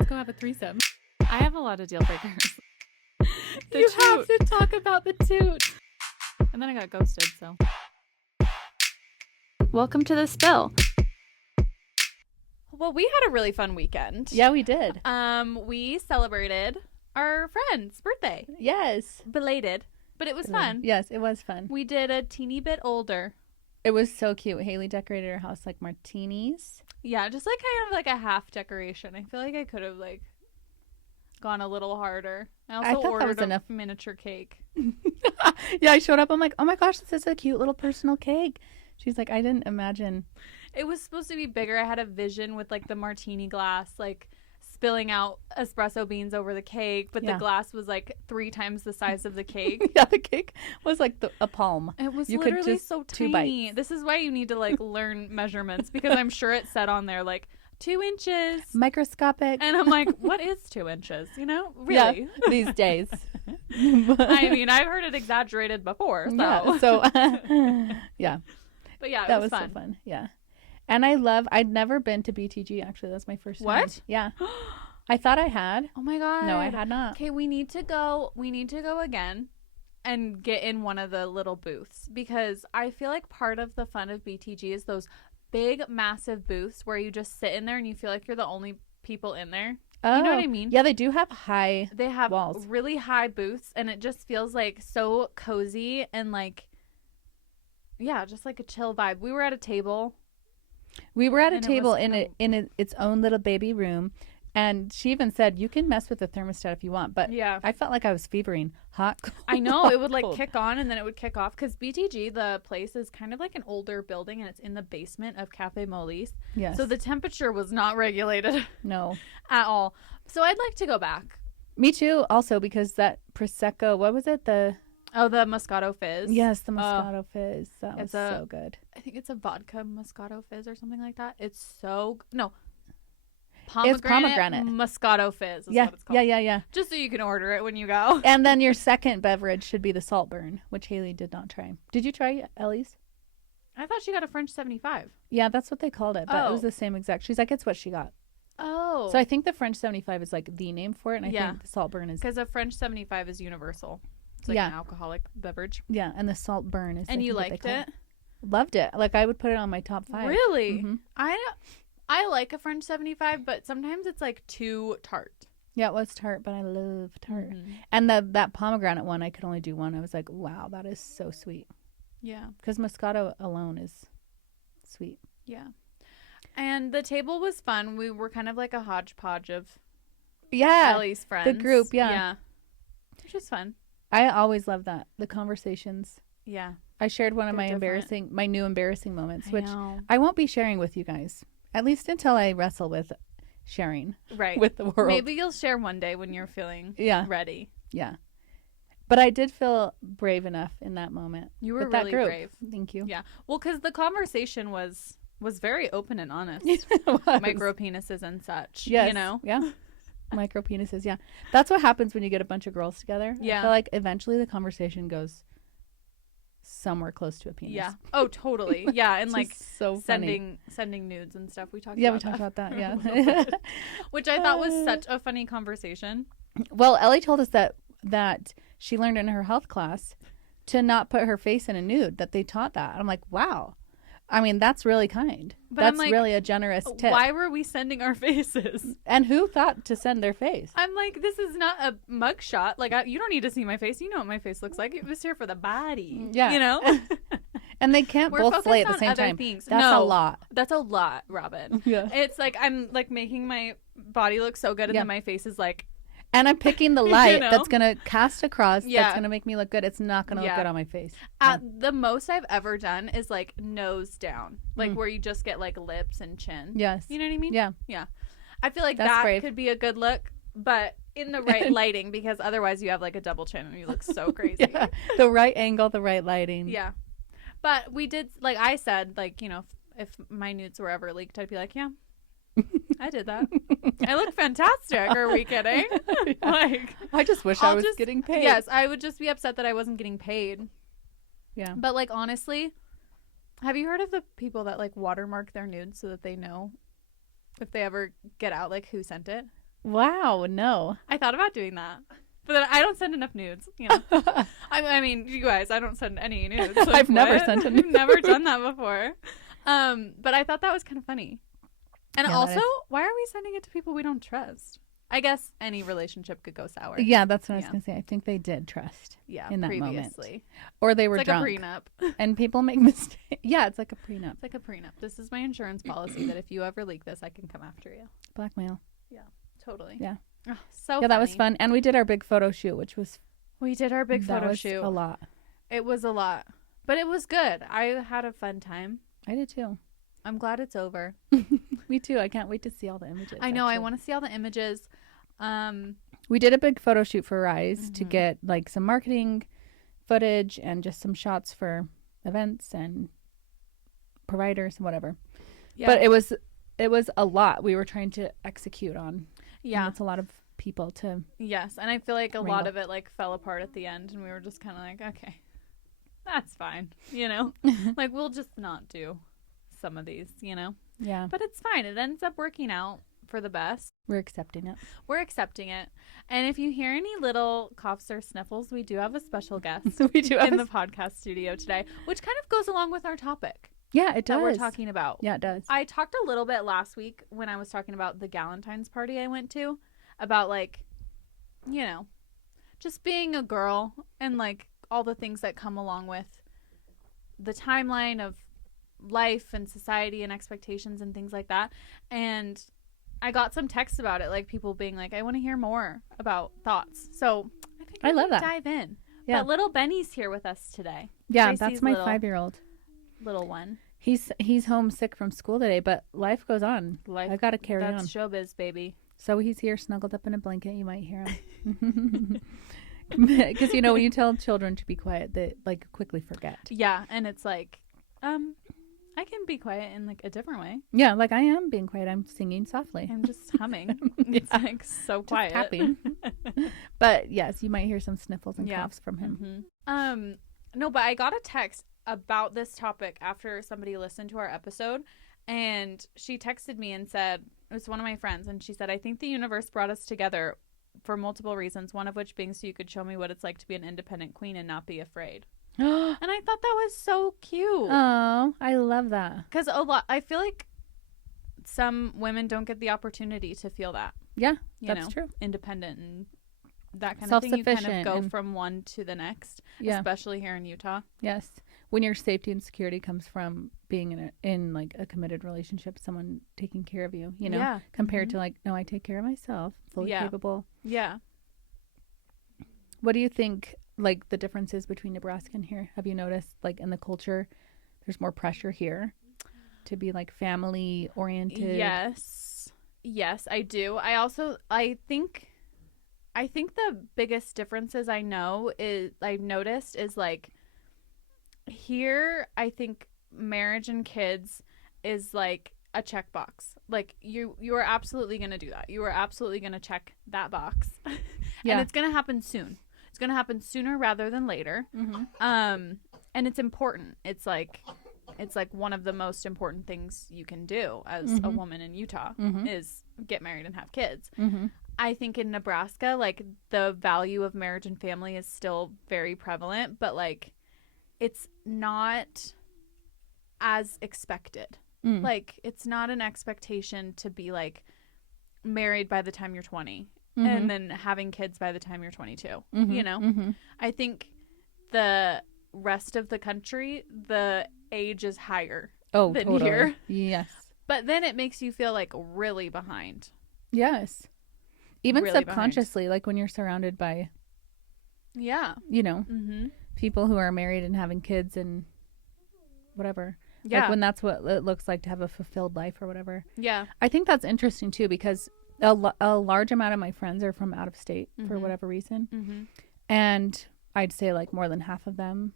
Let's go have a threesome. I have a lot of deal breakers. You have to talk about the toot. And then I got ghosted, so. Welcome to The Spill. Well, we had a really fun weekend. Yeah, we did. We celebrated our friend's birthday. Yes. Belated, but it was fun. Yes, it was fun. We did a teeny bit older. It was so cute. Haley decorated her house like martinis. Yeah, just like kind of like a half decoration. I feel like I could have like gone a little harder. I also thought that ordered was enough. Miniature cake. Yeah, I showed up. I'm like, oh my gosh, this is a cute little personal cake. She's like, I didn't imagine. It was supposed to be bigger. I had a vision with like the martini glass, like spilling out espresso beans over the cake, but the glass was like 3 times the size of the cake. Yeah, the cake was like a palm. It was you literally could just so 2 tiny. bites. This is why you need to like learn measurements, because I'm sure it said on there like 2 inches. Microscopic. And I'm like, what is 2 inches? You know, really? Yeah, these days. I mean, I've heard it exaggerated before. So, Yeah, so yeah. But yeah, that was was fun. so fun. Yeah. And I'd never been to BTG, actually. That's my first time. What? Yeah. I thought I had. Oh my God. No, I had not. Okay, we need to go again and get in one of the little booths, because I feel like part of the fun of BTG is those big, massive booths where you just sit in there and you feel like you're the only people in there. Oh, you know what I mean? Yeah, they do have high They have walls. really high booths, and it just feels like so cozy and like, yeah, just like a chill vibe. We were at a table. We were at a And it table was in its own little baby room, and she even said, you can mess with the thermostat if you want, but Yeah. I felt like I was fevering. Hot, cold, I know, it would like cold. kick on and then it would kick off, because BTG, the place, is kind of like an older building and it's in the basement of Cafe Molis. Yes. So the temperature was not regulated No. at all. So I'd like to go back. Me too, also, because that Prosecco, what was it? The Moscato Fizz. Yes, the Moscato Fizz. That was it's so good. I think it's a vodka Moscato Fizz or something like that. It's so... No. It's pomegranate. Moscato Fizz is Yeah, what it's called. yeah. Just so you can order it when you go. And then your second beverage should be the Saltburn, which Haley did not try. Did you try Ellie's? I thought she got a French 75. Yeah, that's what they called it, but it was Oh. the same exact. She's like, it's what she got. Oh. So I think the French 75 is like the name for it, and I Yeah. think the Saltburn is. Because a French 75 is universal. It's like an alcoholic beverage. Yeah, and the Saltburn is. And I you think what they liked call it? Loved it. Like, I would put it on my top 5. Really? Mhm. I like a French 75, but sometimes it's like too tart. Yeah, it was tart, but I love tart. Mhm. And that pomegranate one, I could only do one. I was like, wow, that is so sweet. Yeah. Because Moscato alone is sweet. Yeah. And the table was fun. We were kind of like a hodgepodge of Yeah, Ellie's friends. group, yeah. Yeah. Which is fun. I always love that. The conversations. Yeah. I shared one of They're my different. new embarrassing moments, I which know. I won't be sharing with you guys, at least until I wrestle with sharing Right. with the world. Maybe you'll share one day when you're feeling Yeah. ready. Yeah. But I did feel brave enough in that moment. You were with that really group. brave. Thank you. Yeah. Well, because the conversation was very open and honest. It was. Micro penises and such. Yes. You know? Yeah. Micro penises. Yeah. That's what happens when you get a bunch of girls together. Yeah. I feel like eventually the conversation goes somewhere close to a penis. Yeah. Oh, totally. Yeah. And It's like just so funny. sending nudes and stuff. We talked Yeah, about we talked about that. Yeah. Which I thought was such a funny conversation. Well, Ellie told us that she learned in her health class to not put her face in a nude, that they taught that. I'm like, wow. I mean, that's really kind. But I'm That's like, really a generous tip. why were we sending our faces? And who thought to send their face? I'm like, this is not a mugshot. Like, you don't need to see my face. You know what my face looks like. It was here for the body. Yeah. You know? And they can't We're both slay at the focused same on other time. things. That's No. a lot. That's a lot, Robin. Yeah. It's like I'm like making my body look so good, and Yeah. then my face is like, And I'm picking the light know? that's going to cast across, Yeah. that's going to make me look good. It's not going to look Yeah. good on my face. the most I've ever done is like nose down, like where you just get like lips and chin. Yes. You know what I mean? Yeah. Yeah. I feel like That's that brave. could be a good look, but in the right lighting, because otherwise you have like a double chin and you look so crazy. Yeah. The right angle, the right lighting. Yeah. But we did, like I said, like, you know, if my nudes were ever leaked, I'd be like, yeah, I did that. I look fantastic. Are we kidding? Like, I just wish I was getting paid. Yes, I would just be upset that I wasn't getting paid. Yeah. But like, honestly, have you heard of the people that like watermark their nudes so that they know if they ever get out, like, who sent it? Wow, no. I thought about doing that. But then I don't send enough nudes, you know. I mean, you guys, I don't send any nudes. Like, I've never sent a nude. I've never done that before. But I thought that was kind of funny. And Yeah, also, why are we sending it to people we don't trust? I guess any relationship could go sour. Yeah, that's what I was going to say. I think they did trust in that previously. moment. Or they were It's like drunk. a prenup. And people make mistakes. Yeah, it's like a prenup. It's like a prenup. This is my insurance policy that if you ever leak this, I can come after you. Blackmail. Yeah, totally. Yeah. Oh, so yeah, that was funny. fun. And we did our big photo shoot, which was We did our big that photo was shoot. a lot. It was a lot. But it was good. I had a fun time. I did too. I'm glad it's over. Me too. I can't wait to see all the images. I know. I actually. want to see all the images. We did a big photo shoot for Rise to get like some marketing footage and just some shots for events and providers and whatever. Yeah. But it was a lot we were trying to execute on. Yeah. And it's a lot of people to. Yes. And I feel like a lot Wrangle. of it like fell apart at the end and we were just kind of like, okay, that's fine. You know, like we'll just not do some of these, you know, Yeah. but it's fine. It ends up working out for the best. We're accepting it. We're accepting it. And if you hear any little coughs or sniffles, we do have a special guest We do in have the podcast studio today, which kind of goes along with our topic Yeah, it does. that we're talking about. Yeah, it does. I talked a little bit last week when I was talking about the Galentine's party I went to, about like, you know, just being a girl and like all the things that come along with the timeline of life and society and expectations and things like that. And I got some texts about it, like people being like, I want to hear more about thoughts. So I figured I love we'd that. dive in. Yeah. But little Benny's here with us today. Yeah, Tracy's that's my little- 5-year-old. Little one. He's home sick from school today, but life goes on. Life, I got to carry that's on. showbiz, baby. So he's here snuggled up in a blanket. You might hear him. Because, you know, when you tell children to be quiet, they like quickly forget. Yeah, and it's like, I can be quiet in like a different way. Yeah, like I am being quiet. I'm singing softly. I'm just humming. It's like so Just quiet. tapping. But yes, you might hear some sniffles and Yeah. coughs from him. No, but I got a text about this topic after somebody listened to our episode, and she texted me and said, it was one of my friends, and she said, I think the universe brought us together for multiple reasons, one of which being so you could show me what it's like to be an independent queen and not be afraid. Oh, And I thought that was so cute. I love that. Because I feel like some women don't get the opportunity to feel that. Yeah, You that's know, true. independent and that kind of thing. You kind of Self-sufficient go and- from one to the next, Yeah. especially here in Utah. Yes. When your safety and security comes from being in like a committed relationship, someone taking care of you, you know, Yeah. compared to like, no, I take care of myself, fully Yeah. capable. Yeah. What do you think, like, the differences between Nebraska and here? Have you noticed, like, in the culture, there's more pressure here to be, like, family oriented? Yes, I do. I think the biggest differences I've noticed is like here, I think marriage and kids is like a checkbox. Like you are absolutely going to do that. You are absolutely going to check that box. Yeah. And it's going to happen soon. It's going to happen sooner rather than later. Mm-hmm. And it's important. It's like one of the most important things you can do as a woman in Utah is get married and have kids. Mm-hmm. I think in Nebraska, like the value of marriage and family is still very prevalent, but like it's not as expected. Mm. Like it's not an expectation to be like married by the time you're 20 Mm-hmm. and then having kids by the time you're 22. Mm-hmm. You know? Mm-hmm. I think the rest of the country, the age is higher Oh, than totally. here. Yes. But then it makes you feel like really behind. Yes. Even Really subconsciously, like when you're surrounded by, Yeah. you know, Mm-hmm. people who are married and having kids and whatever. Yeah. Like when that's what it looks like to have a fulfilled life or whatever. Yeah. I think that's interesting too because a large amount of my friends are from out of state for Mhm. whatever reason. Mm-hmm. And I'd say like more than half of them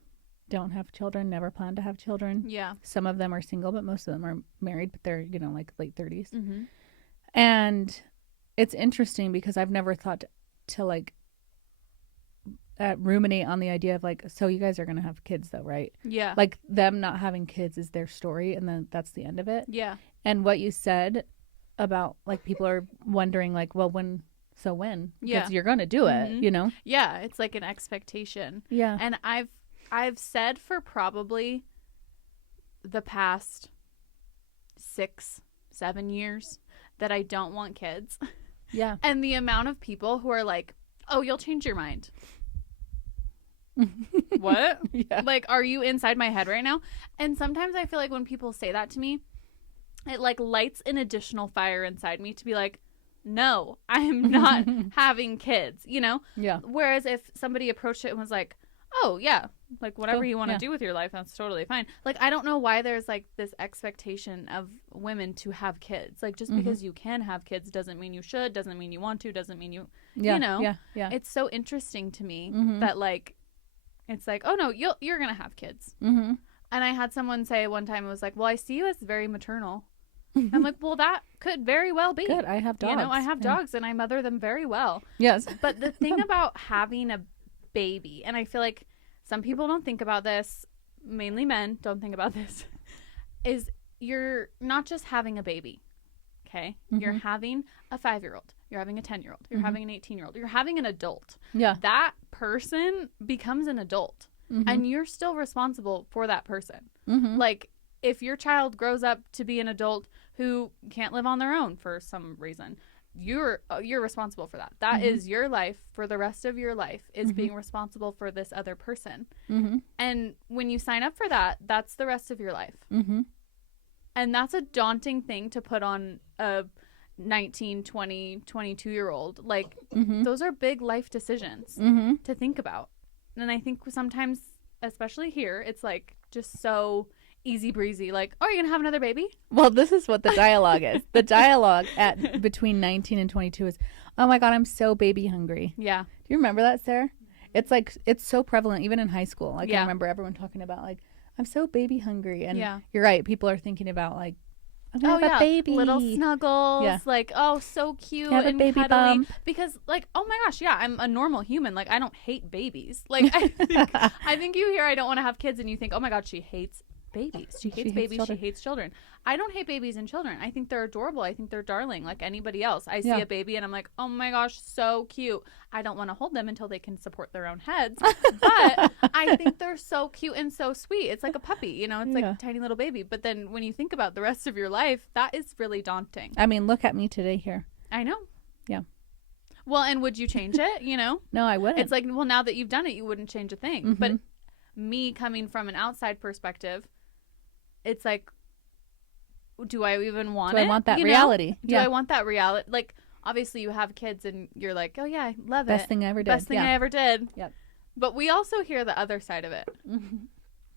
don't have children, never plan to have children. Yeah. Some of them are single, but most of them are married, but they're, you know, like late 30s. Mm-hmm. And it's interesting because I've never thought to like ruminate on the idea of like, so you guys are going to have kids though, right? Yeah. Like them not having kids is their story and then that's the end of it. Yeah. And what you said about like people are wondering like, well, when? Because Yeah. you're gonna do it, Mhm. you know? Yeah, it's like an expectation. Yeah. And I've said for probably the past 6-7 years that I don't want kids. Yeah. And the amount of people who are like, oh, you'll change your mind. What? Yeah. Like, are you inside my head right now? And sometimes I feel like when people say that to me, it like lights an additional fire inside me to be like, no, I am not having kids, you know? Yeah. Whereas if somebody approached it and was like, oh, yeah, like whatever Cool. you want to Yeah. do with your life, that's totally fine. Like, I don't know why there's like this expectation of women to have kids. Like, just because you can have kids doesn't mean you should, doesn't mean you want to, doesn't mean you, Yeah. you know? Yeah. Yeah. It's so interesting to me Mhm. that like, it's like, oh no, you're going to have kids. Mm-hmm. And I had someone say one time, it was like, well, I see you as very maternal. I'm like, well, that could very well be. Good. I have dogs. You know, I have Yeah. dogs and I mother them very well. Yes. But the thing about having a baby, and I feel like some people don't think about this, mainly men don't think about this, is you're not just having a baby, okay? You're having a 5-year-old. You're having a 10-year-old. You're having an 18-year-old. You're having an adult. Yeah. That person becomes an adult, and you're still responsible for that person. Mm-hmm. Like, if your child grows up to be an adult who can't live on their own for some reason, you're responsible for that. That is your life for the rest of your life, is being responsible for this other person. Mm-hmm. And when you sign up for that, that's the rest of your life. Mm-hmm. And that's a daunting thing to put on a 19, 20, 22-year-old. Like, those are big life decisions Mm-hmm. to think about. And I think sometimes, especially here, it's like just so easy breezy. Like, oh, you're gonna have another baby? Well, this is what the dialogue is. The dialogue at between 19 and 22 is, oh my God, I'm so baby hungry. Yeah. Do you remember that, Sarah? It's like, it's so prevalent even in high school. Like, Yeah. I remember everyone talking about like, I'm so baby hungry. And Yeah. you're right. People are thinking about like, I'm going to have a baby. Little snuggles. Yeah. Like, oh, so cute Have a and baby cuddly. bump. Because, like, oh my gosh, yeah, I'm a normal human. Like, I don't hate babies. Like, I think you hear I don't want to have kids and you think, oh my God, she hates babies. She hates babies. children. She hates children. I don't hate babies and children. I think they're adorable. I think they're darling like anybody else. I see Yeah. a baby and I'm like, oh my gosh, so cute. I don't want to hold them until they can support their own heads. But I think they're so cute and so sweet. It's like a puppy, you know, it's like Yeah. a tiny little baby. But then when you think about the rest of your life, that is really daunting. I mean, look at me today here. I know. Yeah. Well, and would you change it? You know, No, I wouldn't. it's like, well, now that you've done it, you wouldn't change a thing. Mhm. But me coming from an outside perspective, it's like, do I even want Do it? I want that You know? reality? Do Yeah. I want that reality? Like, obviously, you have kids and you're like, oh, yeah, I love Best it. thing I ever did. Best thing yeah. I ever did. Yep. But we also hear the other side of it Mhm.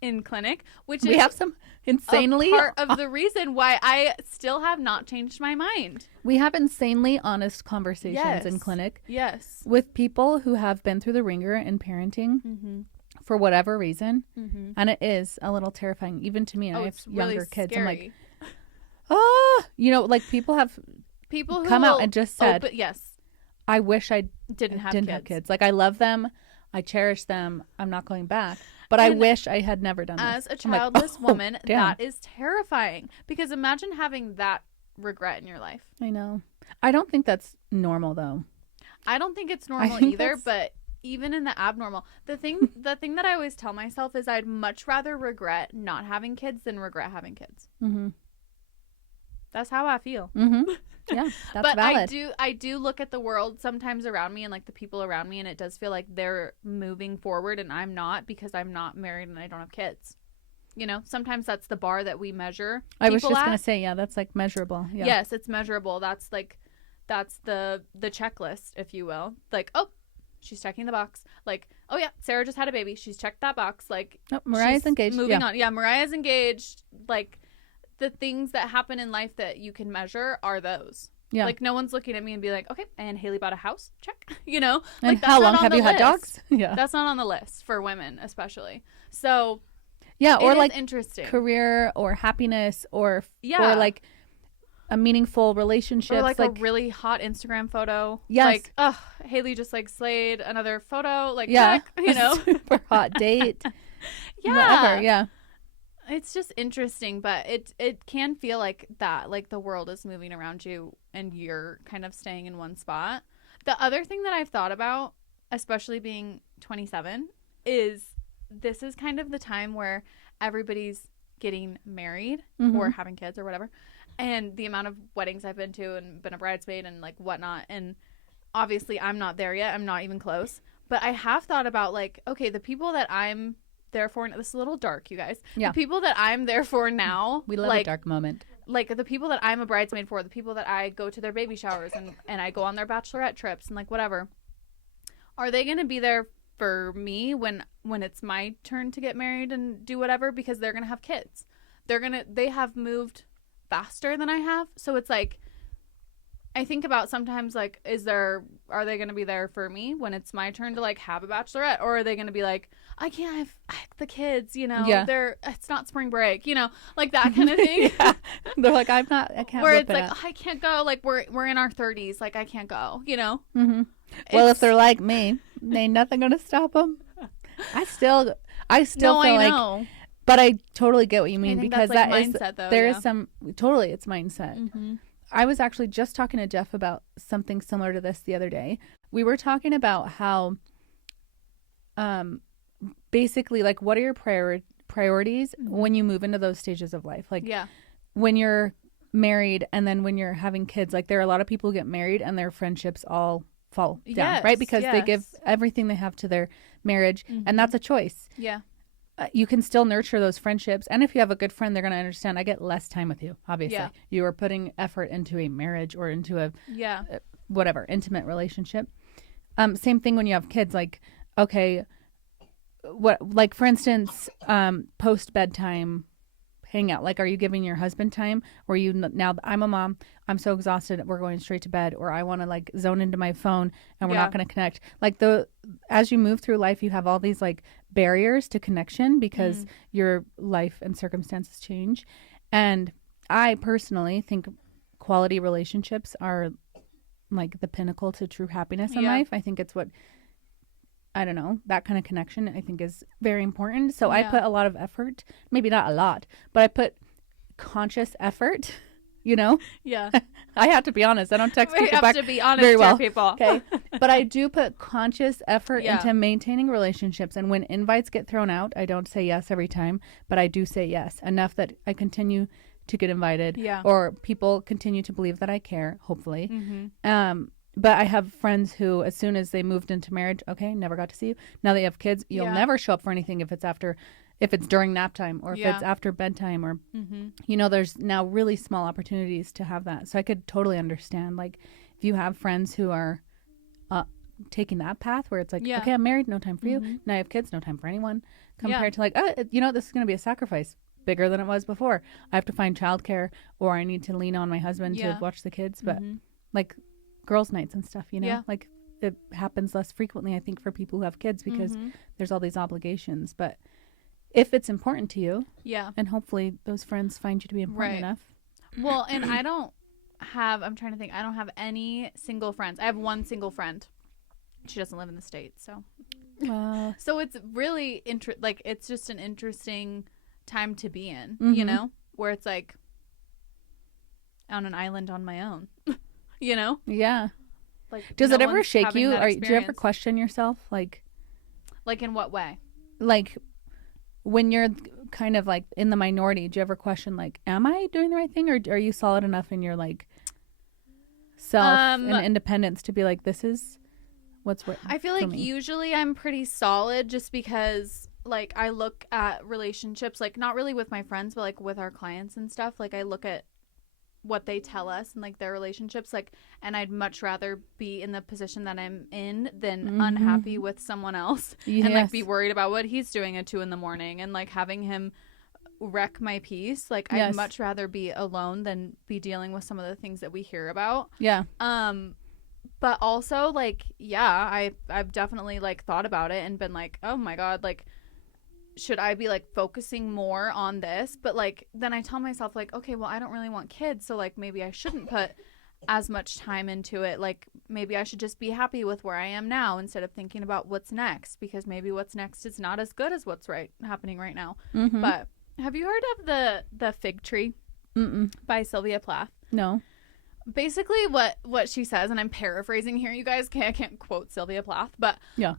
in clinic, which We is have some insanely a part of the reason why I still have not changed my mind. we have insanely honest conversations in Yes. clinic Yes. with people who have been through the ringer in parenting Mm-hmm. for whatever reason, Mm-hmm. and it is a little terrifying even to me. And Oh, I have it's really younger kids. scary. I'm like, oh, you know, like people have People who come out will and just said, yes, I wish I didn't have didn't kids. have kids. Like I love them, I cherish them. I'm not going back, but I And wish I had never done As this. a I'm like, childless oh, woman, damn. that is terrifying. Because imagine having that regret in your life. I know. I don't think that's normal though. I don't think it's normal think either, that's- but even in the abnormal, the thing that I always tell myself is I'd much rather regret not having kids than regret having kids. Mm-hmm. That's how I feel. Mm-hmm. Yeah, that's But valid. I do look at the world sometimes around me and like the people around me, and it does feel like they're moving forward and I'm not, because I'm not married and I don't have kids. You know, sometimes that's the bar that we measure. I was just people gonna at. say, yeah, that's like measurable. Yeah. Yes, it's measurable. That's the checklist, if you will. Like, oh, she's checking the box. Like, oh yeah, Sarah just had a baby. She's checked that box. Like, Oh, Mariah's she's engaged. Moving yeah. on. Yeah, Mariah's engaged. Like, the things that happen in life that you can measure are those. Yeah. Like, no one's looking at me and be like, okay, and Haley bought a house. Check. You know? And Like, that's how not long on have the you had list. dogs? Yeah. That's not on the list for women, especially. So, Yeah, or it is like interesting. career or happiness or Yeah. or like a meaningful relationship. Or like a really hot Instagram photo. Yes. Like, ugh, Haley just like slayed another photo. Like, yeah, check, you know? a super hot date. Yeah. Whatever. Yeah. it's just interesting, but it can feel like that, like the world is moving around you and you're kind of staying in one spot. The other thing that I've thought about, especially being 27, is this is kind of the time where everybody's getting married or having kids or whatever. And the amount of weddings I've been to and been a bridesmaid and like whatnot. And obviously I'm not there yet. I'm not even close. But I have thought about like, okay, the people that I'm there for, this is a little dark, you guys. Yeah. The people that I'm there for now. We love like, a dark moment. Like the people that I'm a bridesmaid for, the people that I go to their baby showers and I go on their bachelorette trips and like whatever. Are they going to be there for me when it's my turn to get married and do whatever? Because they're going to have kids. They have moved faster than I have. So it's like, I think about sometimes like, are they going to be there for me when it's my turn to like have a bachelorette? Or are they going to be like, I can't have the kids, you know, it's not spring break, you know, like that kind of thing. Yeah. They're like, I can't. Where it's like, I can't go. Like we're in our 30s. Like I can't go, you know? Mm-hmm. Well, if they're like me, ain't nothing going to stop them. I still No, feel I like, know. but I totally get what you mean, I think because that's, like, that mindset, though, there yeah. is some, totally, it's mindset. Mm-hmm. I was actually just talking to Jeff about something similar to this the other day. We were talking about how, basically, like, what are your priorities when you move into those stages of life? Like, when you're married and then when you're having kids, like, there are a lot of people who get married and their friendships all fall down, right? Because they give everything they have to their marriage, and that's a choice. Yeah. You can still nurture those friendships, and if you have a good friend, they're going to understand. I get less time with you, obviously. Yeah. You are putting effort into a marriage or into a whatever intimate relationship. Same thing when you have kids. Like, okay, like for instance, post bedtime hangout. Like, are you giving your husband time? Or you now? I'm a mom. I'm so exhausted. We're going straight to bed. Or I want to like zone into my phone, and we're not going to connect. Like as you move through life, you have all these like barriers to connection because your life and circumstances change. And I personally think quality relationships are like the pinnacle to true happiness in life. I think it's what, I don't know, that kind of connection I think is very important. So I put a lot of effort, maybe not a lot, but I put conscious effort, you know? Yeah. I have to be honest. I don't text people back We have to be honest very well. people. Okay. But I do put conscious effort into maintaining relationships. And when invites get thrown out, I don't say yes every time, but I do say yes enough that I continue to get invited, or people continue to believe that I care, hopefully. But I have friends who, as soon as they moved into marriage, okay, never got to see you. Now they have kids, you'll never show up for anything if it's during nap time, or if it's after bedtime, or you know, there's now really small opportunities to have that. So I could totally understand, like, if you have friends who are taking that path where it's like, okay, I'm married, no time for you. Now I have kids, no time for anyone. Compared to like, oh, you know, this is going to be a sacrifice bigger than it was before. I have to find childcare, or I need to lean on my husband to watch the kids. But like girls' nights and stuff, you know, like it happens less frequently, I think, for people who have kids because there's all these obligations. But if it's important to you, and hopefully those friends find you to be important enough. Well, and I'm trying to think, I don't have any single friends. I have one single friend. She doesn't live in the States, so. So it's really it's just an interesting time to be in, you know, where it's like on an island on my own, you know? Yeah. Like, does it ever shake you? Or do you ever question yourself? Like in what way? Like when you're kind of like in the minority, do you ever question like, am I doing the right thing? Or are you solid enough in your like self and independence to be like, this is what's what I feel like usually I'm pretty solid, just because like I look at relationships, like not really with my friends, but like with our clients and stuff. Like I look at what they tell us and like their relationships, like, and I'd much rather be in the position that I'm in than unhappy with someone else and like be worried about what he's doing at 2 a.m. and like having him wreck my peace. Like I'd much rather be alone than be dealing with some of the things that we hear about. But also like, I've definitely like thought about it and been like, oh my God, like, should I be like focusing more on this? But like, then I tell myself like, okay, well, I don't really want kids. So like, maybe I shouldn't put as much time into it. Like maybe I should just be happy with where I am now instead of thinking about what's next, because maybe what's next is not as good as what's happening right now. But Have you heard of the fig tree by Sylvia Plath? No. Basically what she says, and I'm paraphrasing here, you guys, I can't quote Sylvia Plath, but yeah.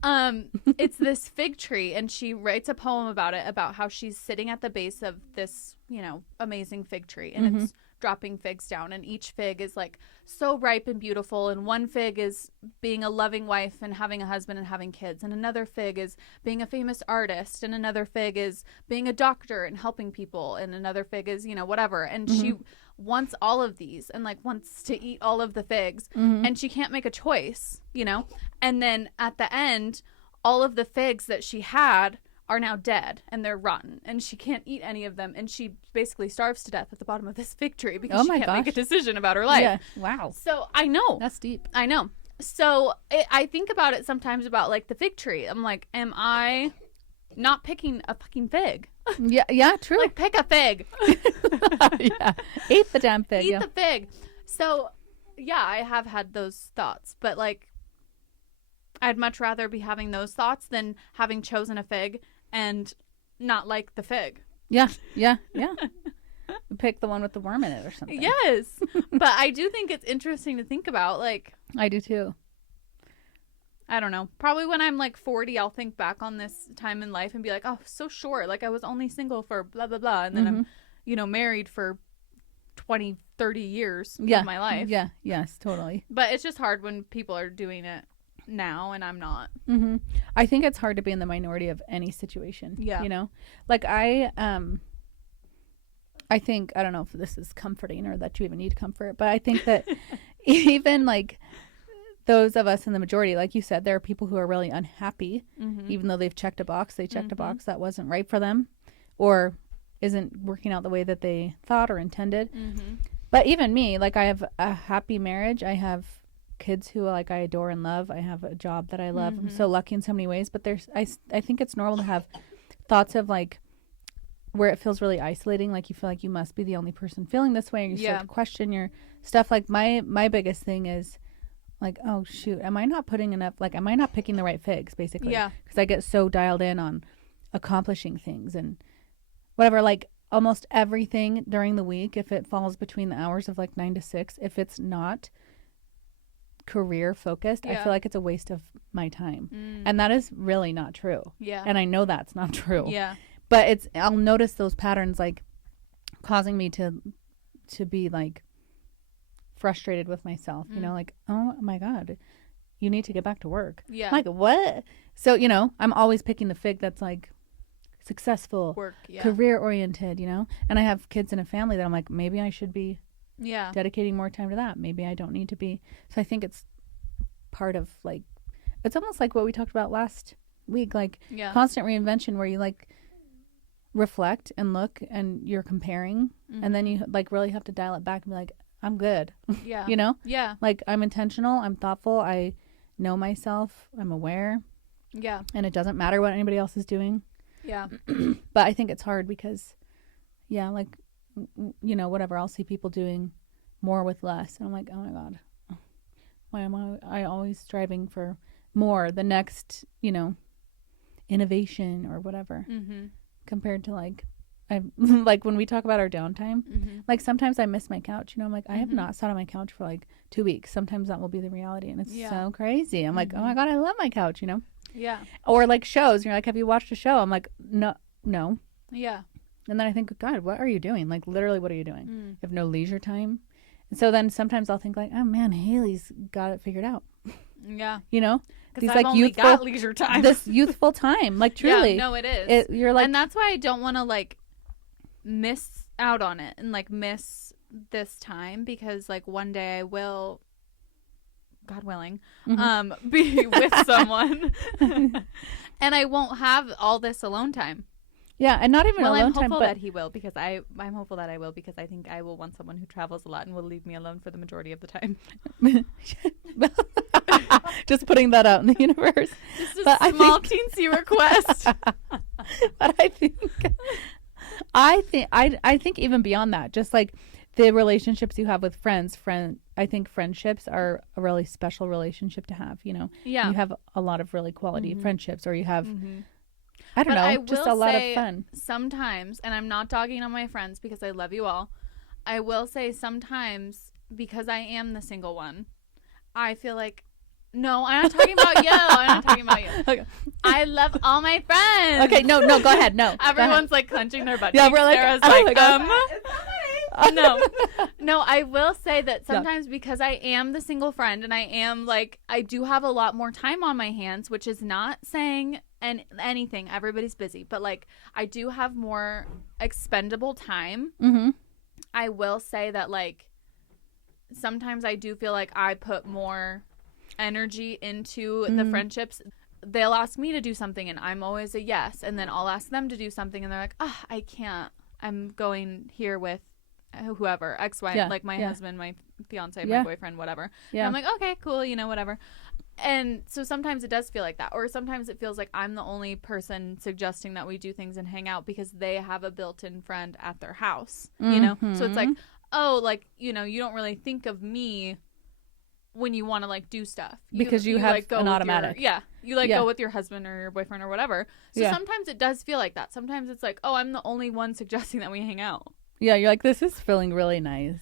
It's this fig tree, and she writes a poem about it, about how she's sitting at the base of this, you know, amazing fig tree, and it's dropping figs down, and each fig is like so ripe and beautiful, and one fig is being a loving wife and having a husband and having kids, and another fig is being a famous artist, and another fig is being a doctor and helping people, and another fig is, you know, whatever, and she wants all of these and like wants to eat all of the figs, and she can't make a choice, you know, and then at the end all of the figs that she had are now dead and they're rotten, and she can't eat any of them, and she basically starves to death at the bottom of this fig tree because she can't make a decision about her life. Yeah. Wow. So I know that's deep. I know. So I think about it sometimes about like the fig tree. I'm like, am I not picking a fucking fig? Yeah, true. Like, pick a fig. Yeah. Eat the damn fig. Eat the fig. So yeah, I have had those thoughts, but like I'd much rather be having those thoughts than having chosen a fig and not like the fig. Yeah. Pick the one with the worm in it or something. Yes. But I do think it's interesting to think about. Like, I do too. I don't know. Probably when I'm like 40, I'll think back on this time in life and be like, oh, so short. Like, I was only single for blah, blah, blah. And then I'm, you know, married for 20, 30 years of my life. Yeah. Yes, totally. But it's just hard when people are doing it now and I'm not. I think it's hard to be in the minority of any situation. Yeah. You know, like I think, I don't know if this is comforting or that you even need comfort, but I think that even like those of us in the majority, like you said, there are people who are really unhappy, even though they've checked a box. They checked a box that wasn't right for them or isn't working out the way that they thought or intended. But even me, like I have a happy marriage. I have kids who like I adore and love. I have a job that I love. I'm so lucky in so many ways, but I think it's normal to have thoughts of like where it feels really isolating, like you feel like you must be the only person feeling this way, and you start to question your stuff. Like my biggest thing is like, oh shoot, am I not putting enough, like am I not picking the right figs, basically? Yeah. Because I get so dialed in on accomplishing things and whatever, like almost everything during the week, if it falls between the hours of like 9 to 6, if it's not career focused, I feel like it's a waste of my time. And that is really not true. Yeah. And I know that's not true. Yeah. But I'll notice those patterns like causing me to be like frustrated with myself, you know, like, oh my God, you need to get back to work. Yeah. Like, what? So, you know, I'm always picking the fig that's like successful, work, career oriented, you know, and I have kids and a family that I'm like, maybe I should be dedicating more time to that. Maybe I don't need to be. So I think it's part of like, it's almost like what we talked about last week, like constant reinvention where you like reflect and look and you're comparing and then you like really have to dial it back and be like, I'm good. Yeah. You know? Yeah. Like I'm intentional, I'm thoughtful, I know myself, I'm aware. Yeah. And it doesn't matter what anybody else is doing. Yeah. But I think it's hard because like, you know, whatever, I'll see people doing more with less and I'm like, oh my God, why am I always striving for more, the next, you know, innovation or whatever, compared to like I like when we talk about our downtime, like sometimes I miss my couch, you know, I'm like, I have not sat on my couch for like 2 weeks. Sometimes that will be the reality and it's so crazy. I'm like, oh my God, I love my couch, you know? Yeah. Or like shows, you're like, have you watched a show? I'm like, no. Yeah. And then I think, God, what are you doing? Like literally, what are you doing? You have no leisure time. And so then sometimes I'll think like, oh man, Haley's got it figured out. Yeah. You know? Because I've like only got leisure time. This youthful time. Like truly. Yeah, no, it is. You're like, and that's why I don't want to like miss out on it and like miss this time, because like one day I will, God willing, be with someone and I won't have all this alone time. Yeah, and not even alone time. I'm hopeful that he will, because I'm hopeful that I will, because I think I will want someone who travels a lot and will leave me alone for the majority of the time. Just putting that out in the universe. Just a small teensy request. But I think even beyond that, just like the relationships you have with friends, I think friendships are a really special relationship to have, you know? Yeah. You have a lot of really quality friendships, or you have, I don't know, just a lot of fun. Sometimes, and I'm not dogging on my friends because I love you all, I will say sometimes, because I am the single one, I feel like, no, I'm not talking about you. I'm not talking about you. Okay. I love all my friends. Okay, no, go ahead. No. Everyone's like clenching their butt. Yeah, we're like, Sarah's no, I will say that sometimes because I am the single friend and I am like, I do have a lot more time on my hands, which is not saying anything. Everybody's busy, but like I do have more expendable time. Mm-hmm. I will say that like sometimes I do feel like I put more energy into the friendships. They'll ask me to do something and I'm always a yes, and then I'll ask them to do something and they're like, I can't, I'm going here with whoever, X, Y, like my husband, my fiance, my boyfriend, whatever. And I'm like, okay, cool, whatever. And so sometimes it does feel like that, or sometimes it feels like I'm the only person suggesting that we do things and hang out because they have a built-in friend at their house, so it's like, oh, like, you don't really think of me when you want to like do stuff because you have like, go an automatic. You go with your husband or your boyfriend or whatever. So sometimes it does feel like that. Sometimes it's like, oh, I'm the only one suggesting that we hang out. Yeah, you're like, this is feeling really nice.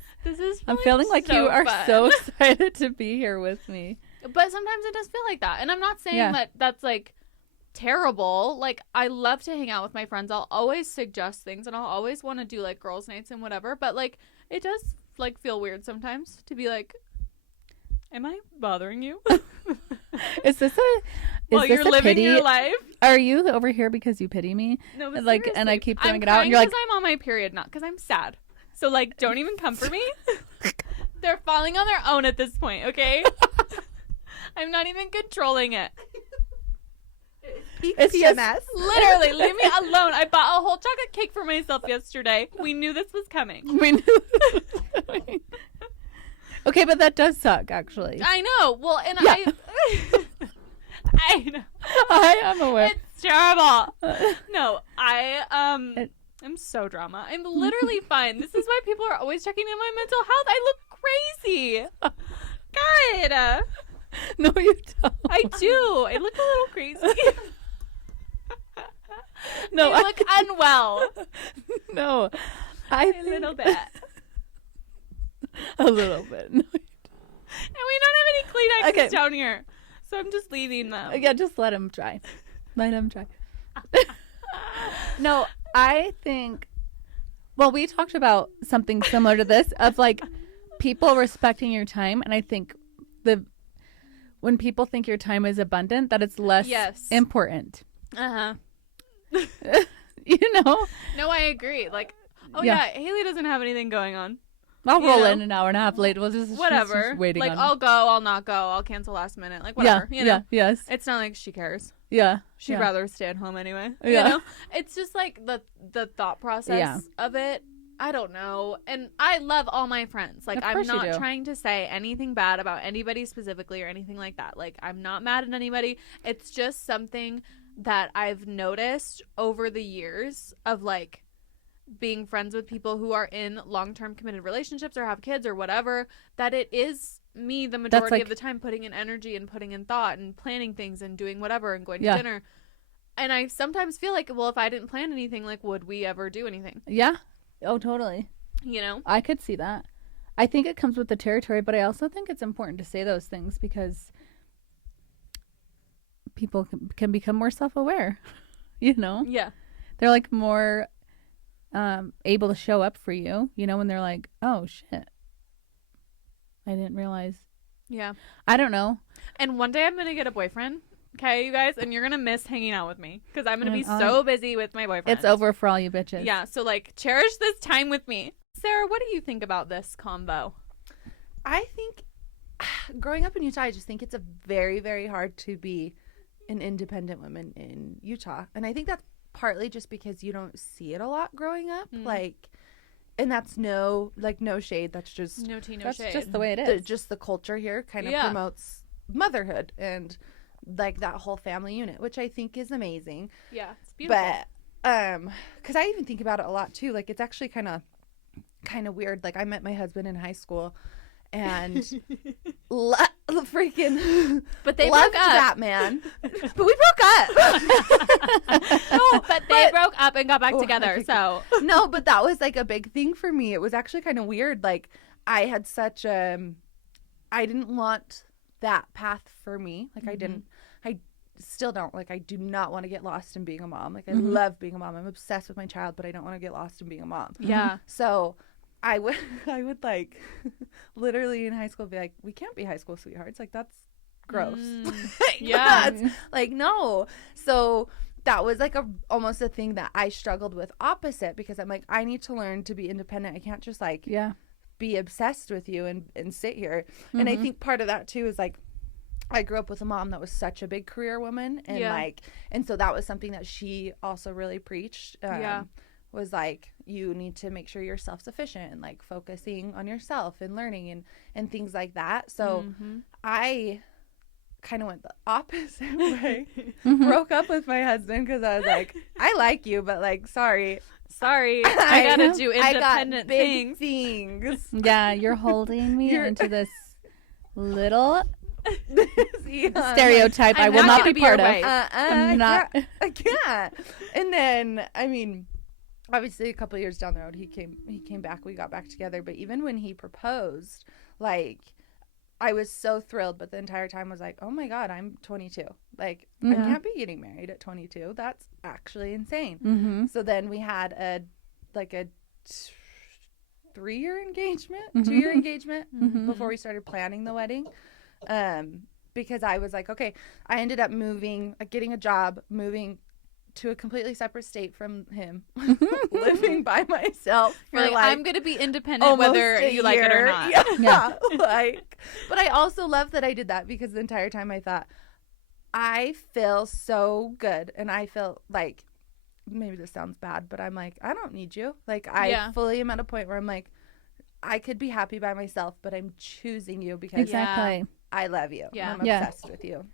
I'm feeling like you are so excited to be here with me. But sometimes it does feel like that. And I'm not saying that that's like terrible. Like, I love to hang out with my friends. I'll always suggest things and I'll always want to do like girls' nights and whatever. But like, it does like feel weird sometimes to be like, am I bothering you? Is this you're living pity? Your life? Are you over here because you pity me? No, but like, seriously. And I keep throwing it out, and you're like, because I'm on my period, not because I'm sad. So like, don't even come for me. They're falling on their own at this point, okay? I'm not even controlling it. It's PMS. Literally, leave me alone. I bought a whole chocolate cake for myself yesterday. We knew this was coming. We knew this was coming. Okay, but that does suck, actually. I know. Well, and I know. I am aware. It's terrible. No, I'm so drama. I'm literally fine. This is why people are always checking in my mental health. I look crazy. God. No, you don't. I do. I look a little crazy. No, I look unwell. No, a little bit. A little bit. No, and we don't have any Kleenexes down here, so I'm just leaving them. Yeah, just let him try. Let him try. No, I think. Well, we talked about something similar to this of like people respecting your time, and I think when people think your time is abundant, that it's less important. No, I agree. Like, Haley doesn't have anything going on. I'll roll in an hour and a half late. We'll just whatever. Just waiting like on I'll go, I'll not go, I'll cancel last minute. Like whatever. Yes. It's not like she cares. Yeah. She'd rather stay at home anyway. Yeah. It's just like the thought process of it. I don't know. And I love all my friends. Like, I'm not trying to say anything bad about anybody specifically or anything like that. Like, I'm not mad at anybody. It's just something that I've noticed over the years of like being friends with people who are in long-term committed relationships or have kids or whatever, that it is me the majority of the time putting in energy and putting in thought and planning things and doing whatever and going to dinner. And I sometimes feel like, well, if I didn't plan anything, like, would we ever do anything? Yeah. Oh, totally. I could see that. I think it comes with the territory, but I also think it's important to say those things because people can become more self-aware, Yeah. They're like more able to show up for you, when they're like, oh, shit. I didn't realize. Yeah. I don't know. And one day I'm going to get a boyfriend. Okay, you guys, and you're going to miss hanging out with me because I'm going to be so busy with my boyfriend. It's over for all you bitches. Yeah, so, like, cherish this time with me. Sarah, what do you think about this combo? I think growing up in Utah, I just think it's a very, very hard to be an independent woman in Utah. And I think that's partly just because you don't see it a lot growing up. Like, and that's no shade. That's just... No tea, no that's shade. Just the way it is. Just the culture here kind of promotes motherhood and... like that whole family unit, which I think is amazing. Yeah, it's beautiful. But because I even think about it a lot too. Like, it's actually kind of weird. Like, I met my husband in high school, and freaking but they loved broke up. that man. But we broke up. No, but they broke up and got back together. So no, but that was like a big thing for me. It was actually kind of weird. Like I had such I didn't want that path for me. Like I still don't. Like I do not want to get lost in being a mom. Like I love being a mom. I'm obsessed with my child, but I don't want to get lost in being a mom. Yeah. So I would like literally in high school be like, we can't be high school sweethearts. Like that's gross. Yeah. That's, like no. So that was like almost a thing that I struggled with opposite, because I'm like, I need to learn to be independent. I can't just like be obsessed with you and sit here. And I think part of that too is like I grew up with a mom that was such a big career woman, and like, and so that was something that she also really preached. Was like, you need to make sure you're self-sufficient and like focusing on yourself and learning and things like that. So I kind of went the opposite way. Broke up with my husband because I was like, I like you, but like, sorry, I gotta do independent things. Yeah, you're holding me into this little stereotype I will not be part of. I can't. And then, I mean, obviously a couple of years down the road, he came back. We got back together. But even when he proposed, like, I was so thrilled. But the entire time was like, oh my God, I'm 22. Like, I can't be getting married at 22. That's actually insane. So then we had a 3-year engagement, 2-year engagement before we started planning the wedding. Because I was like, okay, I ended up getting a job, moving to a completely separate state from him, living by myself. For like, I'm going to be independent whether you like it or not. Yeah. But I also love that I did that, because the entire time I thought, I feel so good. And I feel like, maybe this sounds bad, but I'm like, I don't need you. Like, I fully am at a point where I'm like, I could be happy by myself, but I'm choosing you because I love you. Yeah. I'm obsessed with you.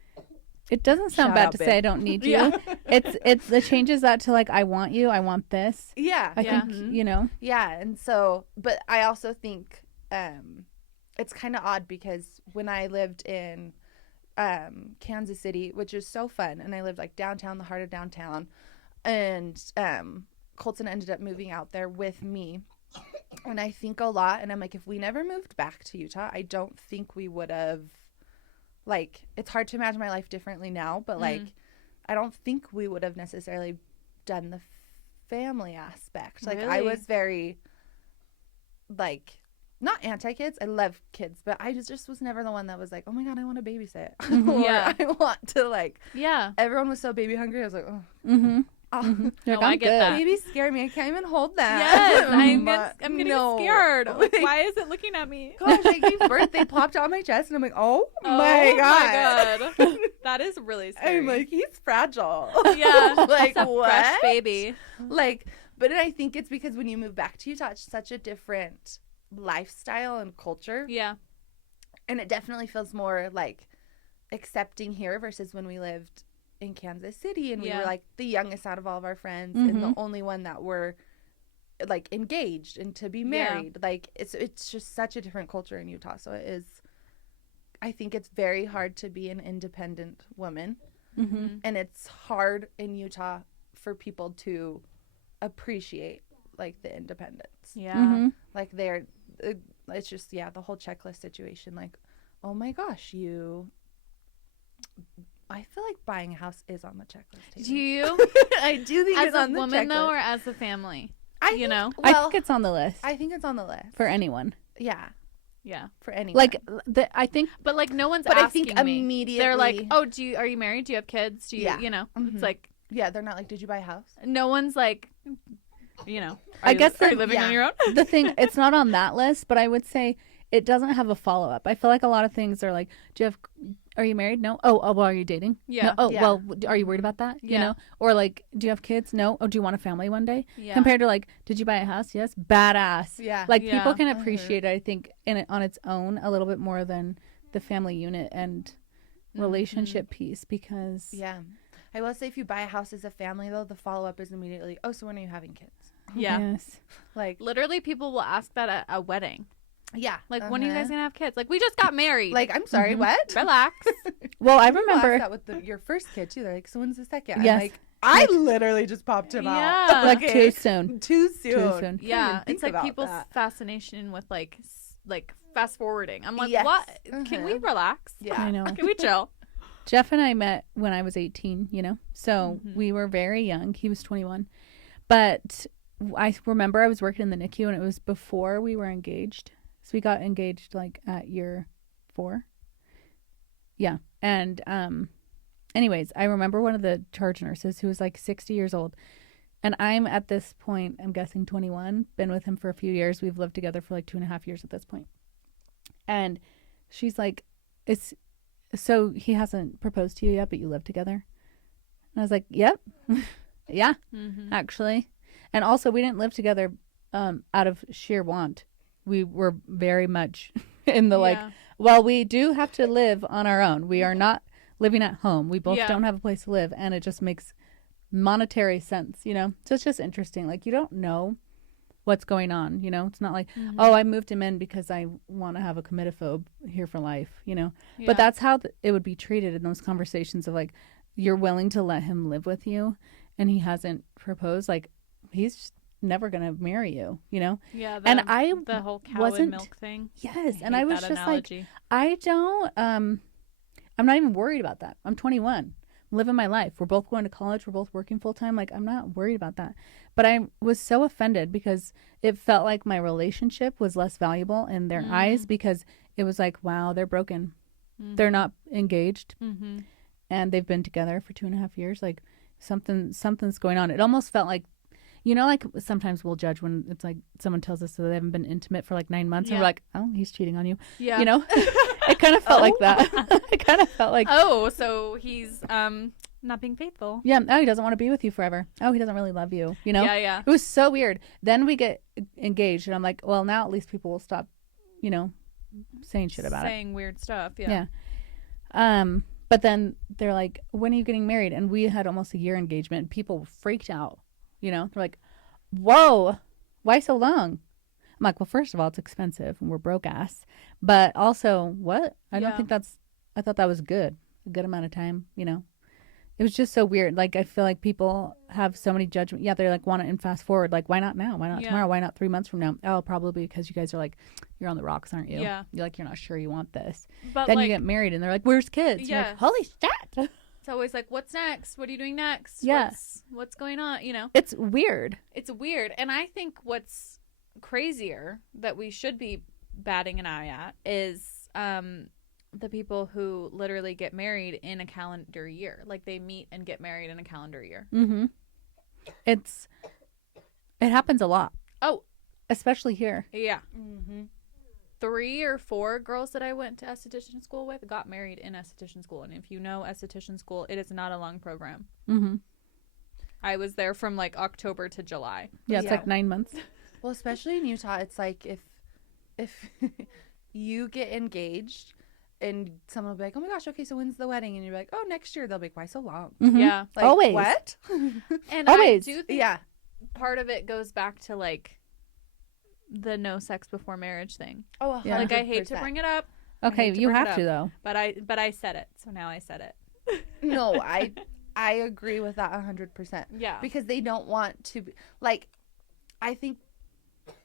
It doesn't sound bad to say I don't need you. It's the changes that to like, I want you, I want this. Yeah. I think, you know. Yeah. And so, but I also think it's kind of odd, because when I lived in Kansas City, which is so fun, and I lived like downtown, the heart of downtown, and Colton ended up moving out there with me. And I think a lot, and I'm like, if we never moved back to Utah, I don't think we would have, like, it's hard to imagine my life differently now, but like, I don't think we would have necessarily done the family aspect. Like, I was very, like, not anti-kids. I love kids, but I just was never the one that was like, oh my God, I want to babysit. Or I want to, like, everyone was so baby hungry. I was like, oh. No, I get that. Babies scare me. I can't even hold them. Yes, I'm getting scared. Like, why is it looking at me? Gosh, I gave birth. They plopped on my chest, and I'm like, oh my God. That is really scary. I'm like, he's fragile. Yeah, like, a what? fresh baby. Like, but I think it's because when you move back to Utah, it's such a different lifestyle and culture. Yeah, and it definitely feels more like accepting here versus when we lived in Kansas City, and we were like the youngest out of all of our friends and the only one that were like engaged and to be married. Like it's just such a different culture in Utah. So it is, I think it's very hard to be an independent woman, and it's hard in Utah for people to appreciate like the independence. Like it's just the whole checklist situation. Like, oh my gosh, I feel like buying a house is on the checklist. Do you? I do think it's on the checklist. As a woman, though, or as a family? I think it's on the list. I think it's on the list. For anyone. Yeah. Yeah. For anyone. Like, I think. But, like, no one's asking me. I think immediately. They're like, oh, are you married? Do you have kids? Do you, you know? It's like. Yeah, they're not like, did you buy a house? No one's like, you know. I guess are you living on your own? The thing, it's not on that list, but I would say it doesn't have a follow-up. I feel like a lot of things are like, are you married? No. Oh, well, are you dating? Yeah. No. Oh, well, are you worried about that? Yeah. You know? Or like, do you have kids? No. Oh, do you want a family one day? Yeah. Compared to like, did you buy a house? Yes. Badass. Yeah. Like people can appreciate it, I think, on its own a little bit more than the family unit and relationship piece, because. Yeah. I will say, if you buy a house as a family, though, the follow-up is immediately, oh, so when are you having kids? Yeah. Yes. Like, literally people will ask that at a wedding. Yeah. Like, when are you guys gonna have kids? Like, we just got married. Like, I'm sorry, what? Relax. Well, I People ask remember that with your first kid too. They're like, so when's the second? Yes. I'm like, I literally just popped him out. Yeah. like too soon. Too soon. Too soon. Yeah, it's like people's that. fascination with like fast forwarding. I'm like, Yes. what? Can we relax? Yeah. I know. Can we chill? Jeff and I met when I was 18, you know, so we were very young. He was 21. But I remember I was working in the NICU and it was before we were engaged. So we got engaged like at year 4. Yeah. And anyways, I remember one of the charge nurses who was like 60 years old. And I'm at this point, I'm guessing 21, been with him for a few years. We've lived together for like 2.5 years at this point. And she's like, so he hasn't proposed to you yet, but you live together? And I was like, yep. Yeah, actually. And also, we didn't live together out of sheer want. We were very much in the well, we do have to live on our own. We are not living at home. We both don't have a place to live. And it just makes monetary sense, you know? So it's just interesting. Like, you don't know what's going on, you know? It's not like, oh, I moved him in because I want to have a committophobe here for life, you know? Yeah. But that's how it would be treated in those conversations of like, you're willing to let him live with you and he hasn't proposed. Like, he's never going to marry you, you know? Yeah. The whole cow and milk thing. Yes. And I was just analogy. Like, I'm not even worried about that. I'm 21. I'm living my life. We're both going to college. We're both working full time. Like, I'm not worried about that. But I was so offended because it felt like my relationship was less valuable in their eyes because it was like, wow, they're broken. They're not engaged. And they've been together for 2.5 years. Like, something's going on. It almost felt like, you know, like sometimes we'll judge when it's like someone tells us that they haven't been intimate for like 9 months and we're like, oh, he's cheating on you. Yeah. You know, it kind of felt like that. It kind of felt like, oh, so he's not being faithful. Yeah. Oh, he doesn't want to be with you forever. Oh, he doesn't really love you. You know? Yeah. It was so weird. Then we get engaged and I'm like, well, now at least people will stop, you know, saying shit about saying weird stuff. Yeah. But then they're like, when are you getting married? And we had almost a year engagement. People freaked out. You know, they're like, whoa, why so long? I'm like, well, first of all, it's expensive and we're broke ass. But also, what? I thought that was good. A good amount of time, you know. It was just so weird. Like, I feel like people have so many judgments. Yeah, they like want to fast forward. Like, why not now? Why not tomorrow? Why not 3 months from now? Oh, probably because you guys are like, you're on the rocks, aren't you? Yeah. You're like, you're not sure you want this. But then like, you get married and they're like, where's kids? Yeah. You're like, holy shit. It's always like, what's next? What are you doing next? Yeah. What's going on? You know? It's weird. It's weird. And I think what's crazier that we should be batting an eye at is the people who literally get married in a calendar year. Like, they meet and get married in a calendar year. It happens a lot. Oh. Especially here. Yeah. 3 or 4 girls that I went to esthetician school with got married in esthetician school. And if you know esthetician school, it is not a long program. I was there from like October to July. Yeah, it's like 9 months. Well, especially in Utah, it's like if you get engaged and someone will be like, oh my gosh, okay, so when's the wedding? And you're like, oh, next year. They'll be like, why so long? Yeah. Like, always. What? And always. I do think part of it goes back to like the no sex before marriage thing. Oh, yeah. Like, I hate to bring it up. Okay, you have to though. But I said it, so now I said it. No, I agree with that 100%. Yeah. Because they don't want to be, like, I think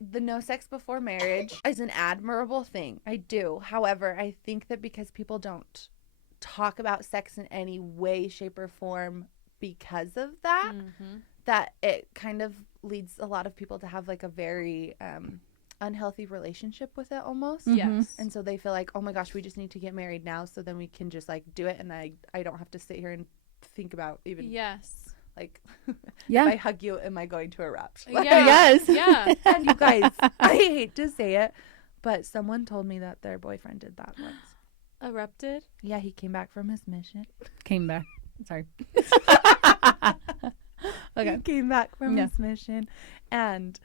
the no sex before marriage is an admirable thing. I do. However, I think that because people don't talk about sex in any way, shape, or form because of that, that it kind of leads a lot of people to have like a very unhealthy relationship with it almost. Yes. And so they feel like, oh my gosh, we just need to get married now so then we can just like do it and I don't have to sit here and think about even like if I hug you, am I going to erupt? Like, yes. Yeah. And you guys, I hate to say it, but someone told me that their boyfriend did that once. Erupted? Yeah, he came back from his mission. Came back. Sorry. Okay. He came back from his mission and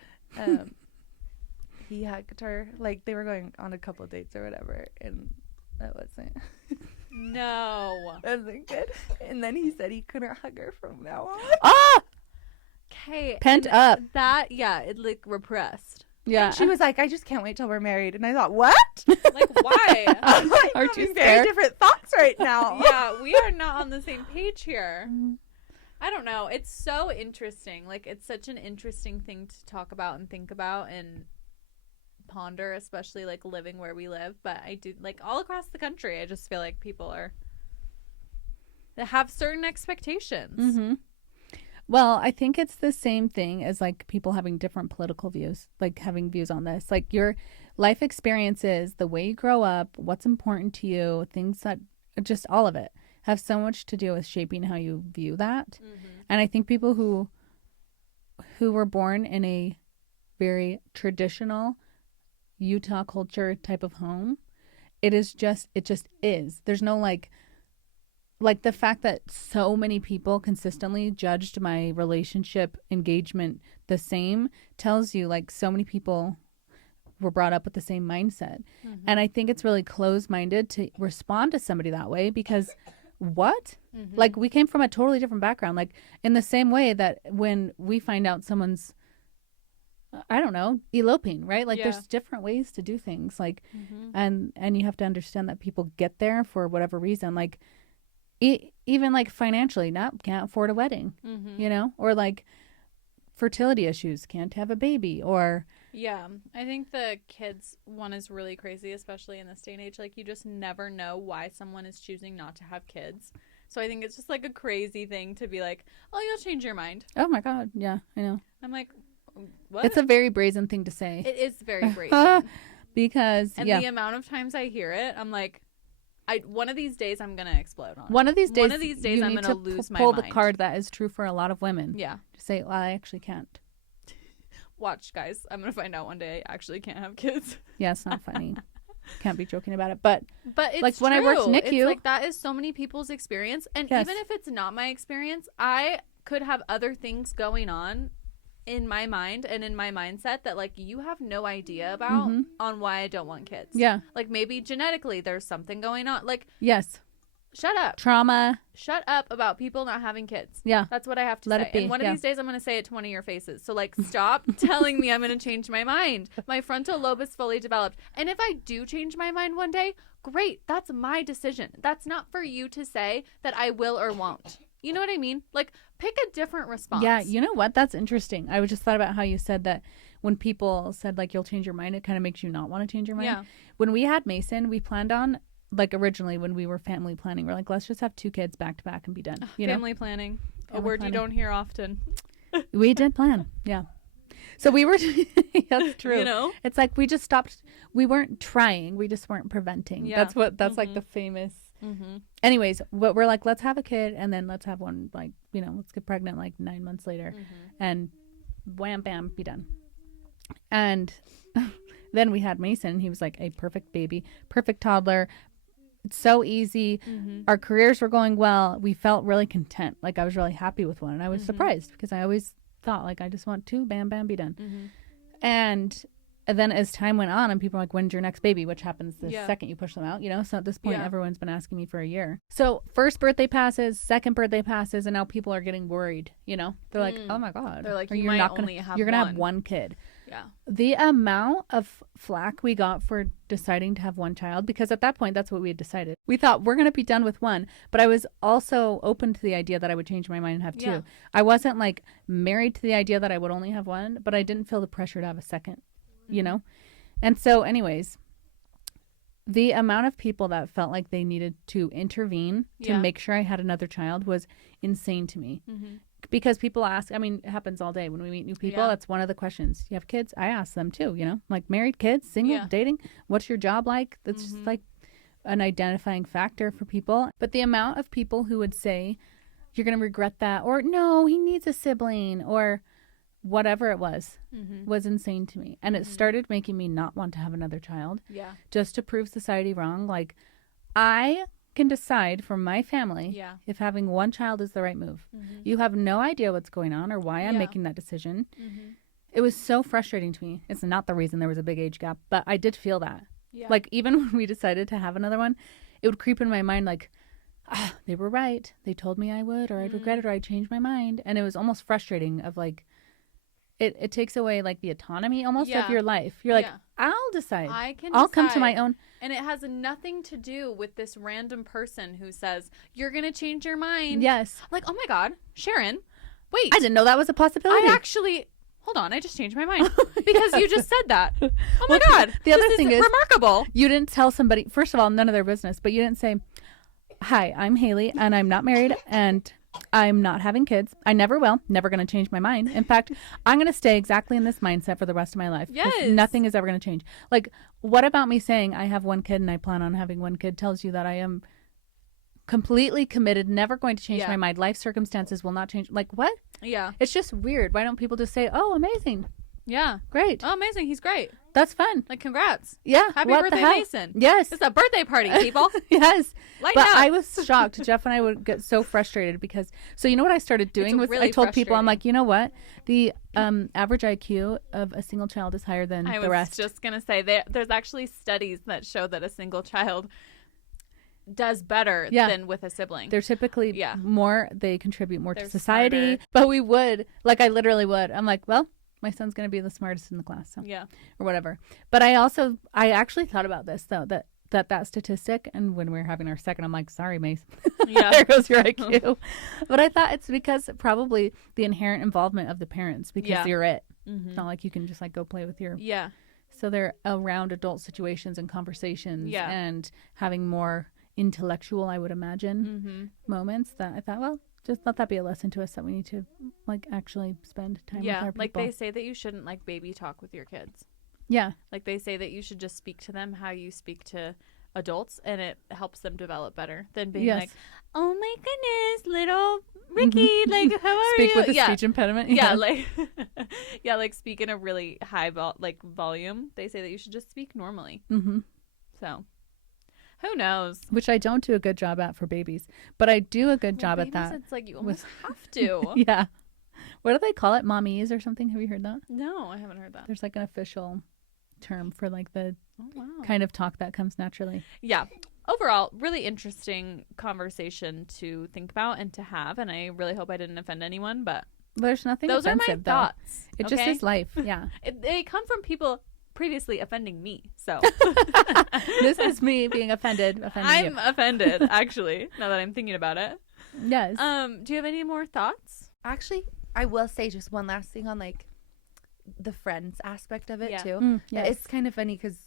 he hugged her. Like, they were going on a couple of dates or whatever, and that wasn't. No. Wasn't good. And then he said he couldn't hug her from now on. Ah! Okay. Pent up. That, it like repressed. Yeah. And she was like, I just can't wait till we're married. And I thought, what? Like, why? I'm like, Aren't you having very different thoughts right now. Yeah, we are not on the same page here. I don't know. It's so interesting. Like, it's such an interesting thing to talk about and think about and ponder, especially like living where we live. But I do, like, all across the country, I just feel like people they have certain expectations. Mm-hmm. Well, I think it's the same thing as like people having different political views, like having views on this. Like your life experiences, the way you grow up, what's important to you, things that just all of it have so much to do with shaping how you view that. Mm-hmm. And I think people who were born in a very traditional Utah culture type of home, it just is. There's no like the fact that so many people consistently judged my relationship engagement the same tells you like so many people were brought up with the same mindset. Mm-hmm. And I think it's really closed-minded to respond to somebody that way because what? Mm-hmm. Like we came from a totally different background. Like in the same way that when we find out someone's, I don't know, eloping, right? Like there's different ways to do things. Like, and you have to understand that people get there for whatever reason. Like, even like financially, can't afford a wedding, you know, or like fertility issues, can't have a baby, or I think the kids one is really crazy, especially in this day and age. Like you just never know why someone is choosing not to have kids. So I think it's just like a crazy thing to be like, oh, you'll change your mind. Oh my God, yeah, I know. I'm like, what? It's a very brazen thing to say. It is very brazen because the amount of times I hear it, I'm like, one of these days I'm gonna explode on it. One of these days I'm gonna lose my mind. Pull mind. the card that is true for a lot of women. Yeah. To say, well, I actually can't. Watch, guys. I'm gonna find out one day I actually can't have kids. Yeah, it's not funny. Can't be joking about it, but it's like when I worked NICU, it's like that is so many people's experience, and even if it's not my experience, I could have other things going on in my mind and in my mindset that like you have no idea about on why I don't want kids. Yeah. Like maybe genetically there's something going on. Like yes. Shut up. Trauma. Shut up about people not having kids. Yeah. That's what I have to Let say. it be. And one of these days I'm going to say it to one of your faces. So like stop telling me I'm going to change my mind. My frontal lobe is fully developed. And if I do change my mind one day, great. That's my decision. That's not for you to say that I will or won't. You know what I mean? Like, pick a different response. Yeah, you know what? That's interesting. I just thought about how you said that when people said, like, you'll change your mind, it kind of makes you not want to change your mind. Yeah. When we had Mason, we planned on, like, originally when we were family planning, we're like, let's just have 2 kids back to back and be done. Family planning. A word planning. You don't hear often. We did plan. Yeah. So we were, that's true. You know? It's like we just stopped. We weren't trying. We just weren't preventing. Yeah. That's like the famous. Mm-hmm. Anyways, but we're like, let's have a kid and then let's have one, like, you know, let's get pregnant like 9 months later and wham, bam, be done. And then we had Mason. He was like a perfect baby, perfect toddler. It's so easy. Our careers were going well. We felt really content. Like I was really happy with one. And I was surprised because I always thought like, I just want 2, bam, bam, be done. And then as time went on and people were like, when's your next baby? Which happens the second you push them out, you know? So at this point, everyone's been asking me for a year. So first birthday passes, second birthday passes, and now people are getting worried, you know? They're like, oh my God. They're like, you're going to have one kid. Yeah. The amount of flack we got for deciding to have one child, because at that point, that's what we had decided. We thought we're going to be done with one, but I was also open to the idea that I would change my mind and have 2. Yeah. I wasn't like married to the idea that I would only have one, but I didn't feel the pressure to have a second. You know? And so anyways, the amount of people that felt like they needed to intervene to make sure I had another child was insane to me. Because people ask, I mean, it happens all day when we meet new people. That's one of the questions. You have kids? I ask them too, you know, like married, kids, single, dating. What's your job like? That's just like an identifying factor for people. But the amount of people who would say, you're going to regret that, or no, he needs a sibling, or whatever it was insane to me. And it started making me not want to have another child. Yeah. Just to prove society wrong. Like, I can decide for my family if having one child is the right move. You have no idea what's going on or why I'm making that decision. It was so frustrating to me. It's not the reason there was a big age gap, but I did feel that. Yeah. Like, even when we decided to have another one, it would creep in my mind like, they were right. They told me I would, or I'd regret it, or I'd change my mind. And it was almost frustrating of like, it takes away like the autonomy almost of your life. You're like, I'll decide. I'll come to my own. And it has nothing to do with this random person who says, you're going to change your mind. Yes. Like, oh my God, Sharon, wait. I didn't know that was a possibility. Hold on, I just changed my mind because you just said that. Oh my God. The other thing is remarkable. You didn't tell somebody, first of all, none of their business, but you didn't say, hi, I'm Haley and I'm not married and I'm not having kids. I never will. Never going to change my mind. In fact, I'm going to stay exactly in this mindset for the rest of my life. Yes. Nothing is ever going to change. Like, what about me saying I have one kid and I plan on having one kid tells you that I am completely committed, never going to change my mind. Life circumstances will not change. Like, what? Yeah. It's just weird. Why don't people just say, oh, amazing. Yeah. Great. Oh, amazing. He's great. That's fun. Like, congrats. Yeah. Happy birthday, Mason. Yes. It's a birthday party, people. Yes. Lighten up. I was shocked. Jeff and I would get so frustrated because, so you know what I started doing was I told people, I'm like, you know what? The average IQ of a single child is higher than the rest. I was just going to say, there's actually studies that show that a single child does better than with a sibling. They're typically more, they contribute more to society. Smarter. But we would, like I literally would. I'm like, well, my son's going to be the smartest in the class. So. Yeah. Or whatever. But I actually thought about this though, that statistic. And when we were having our second, I'm like, sorry, Mace. Yeah. There goes your IQ. But I thought it's because probably the inherent involvement of the parents because you're it. Mm-hmm. It's not like you can just like go play with your. Yeah. So they're around adult situations and conversations and having more intellectual, I would imagine, moments that I thought, well, just let that be a lesson to us that we need to like actually spend time with our people. Like they say that you shouldn't like baby talk with your kids. Yeah. Like they say that you should just speak to them how you speak to adults and it helps them develop better than being like, oh my goodness, little Ricky, like how are speak you? With a speech impediment. Yeah, like like speak in a really high volume. They say that you should just speak normally. Mm-hmm. So who knows? Which I don't do a good job at for babies, but I do a good job at that. It's like you almost have to. Yeah. What do they call it? Mommies or something? Have you heard that? No, I haven't heard that. There's like an official term for like the kind of talk that comes naturally. Yeah. Overall, really interesting conversation to think about and to have. And I really hope I didn't offend anyone, but there's nothing those offensive, are my thoughts. It just is life. Yeah. They come from people previously offending me, so this is me being offended. I'm offended, actually, now that I'm thinking about it. Yes. Do you have any more thoughts? Actually, I will say just one last thing on like the friends aspect of it too. Yes. It's kind of funny because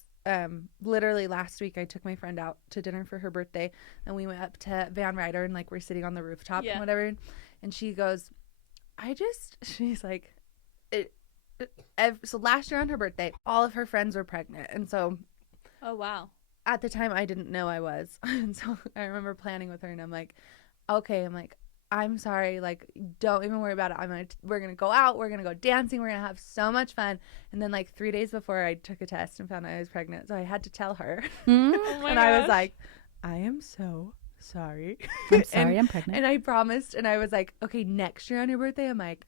literally last week I took my friend out to dinner for her birthday and we went up to Van Ryder and like we're sitting on the rooftop and whatever, and she goes, she's like, so last year on her birthday, all of her friends were pregnant. And so, oh, wow. At the time, I didn't know I was. And so I remember planning with her and I'm like, okay, I'm sorry. Like, don't even worry about it. We're going to go out. We're going to go dancing. We're going to have so much fun. And then like 3 days before I took a test and found out I was pregnant. So I had to tell her. Oh my and gosh. I was like, I am so sorry. I'm sorry, I'm pregnant. And I promised. And I was like, okay, next year on your birthday, I'm like,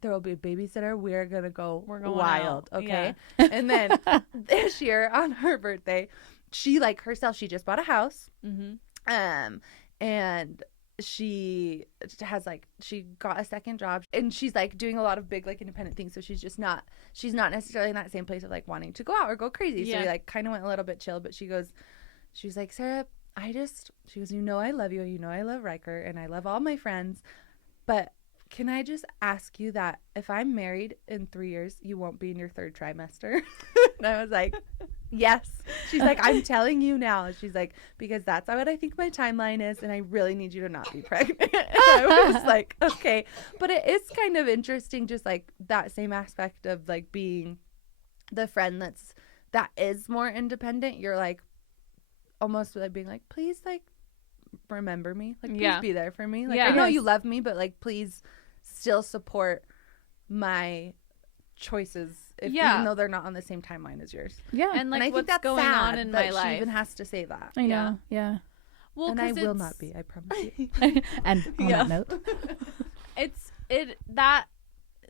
there will be a babysitter. We're going to go wild. Out. Okay. Yeah. And then this year on her birthday, she like herself, she just bought a house. Mm-hmm. And she has like, she got a second job and she's like doing a lot of big like independent things. So she's not necessarily in that same place of like wanting to go out or go crazy. So we like kind of went a little bit chill, but she was like, Sarah, she goes, you know, I love you. You know, I love Riker and I love all my friends, but can I just ask you that if I'm married in 3 years, you won't be in your third trimester? And I was like, yes. She's like, I'm telling you now. She's like, because that's what I think my timeline is, and I really need you to not be pregnant. And I was like, okay. But it is kind of interesting, just like that same aspect of like being the friend that is more independent. You're like almost like being like, please like remember me. Like please be there for me. Like I know you love me, but like please still support my choices even though they're not on the same timeline as yours. Yeah. And like I what's think that's going sad on in that my life. She even has to say that. I know. Yeah. Well, and I will not be, I promise you. And on that note.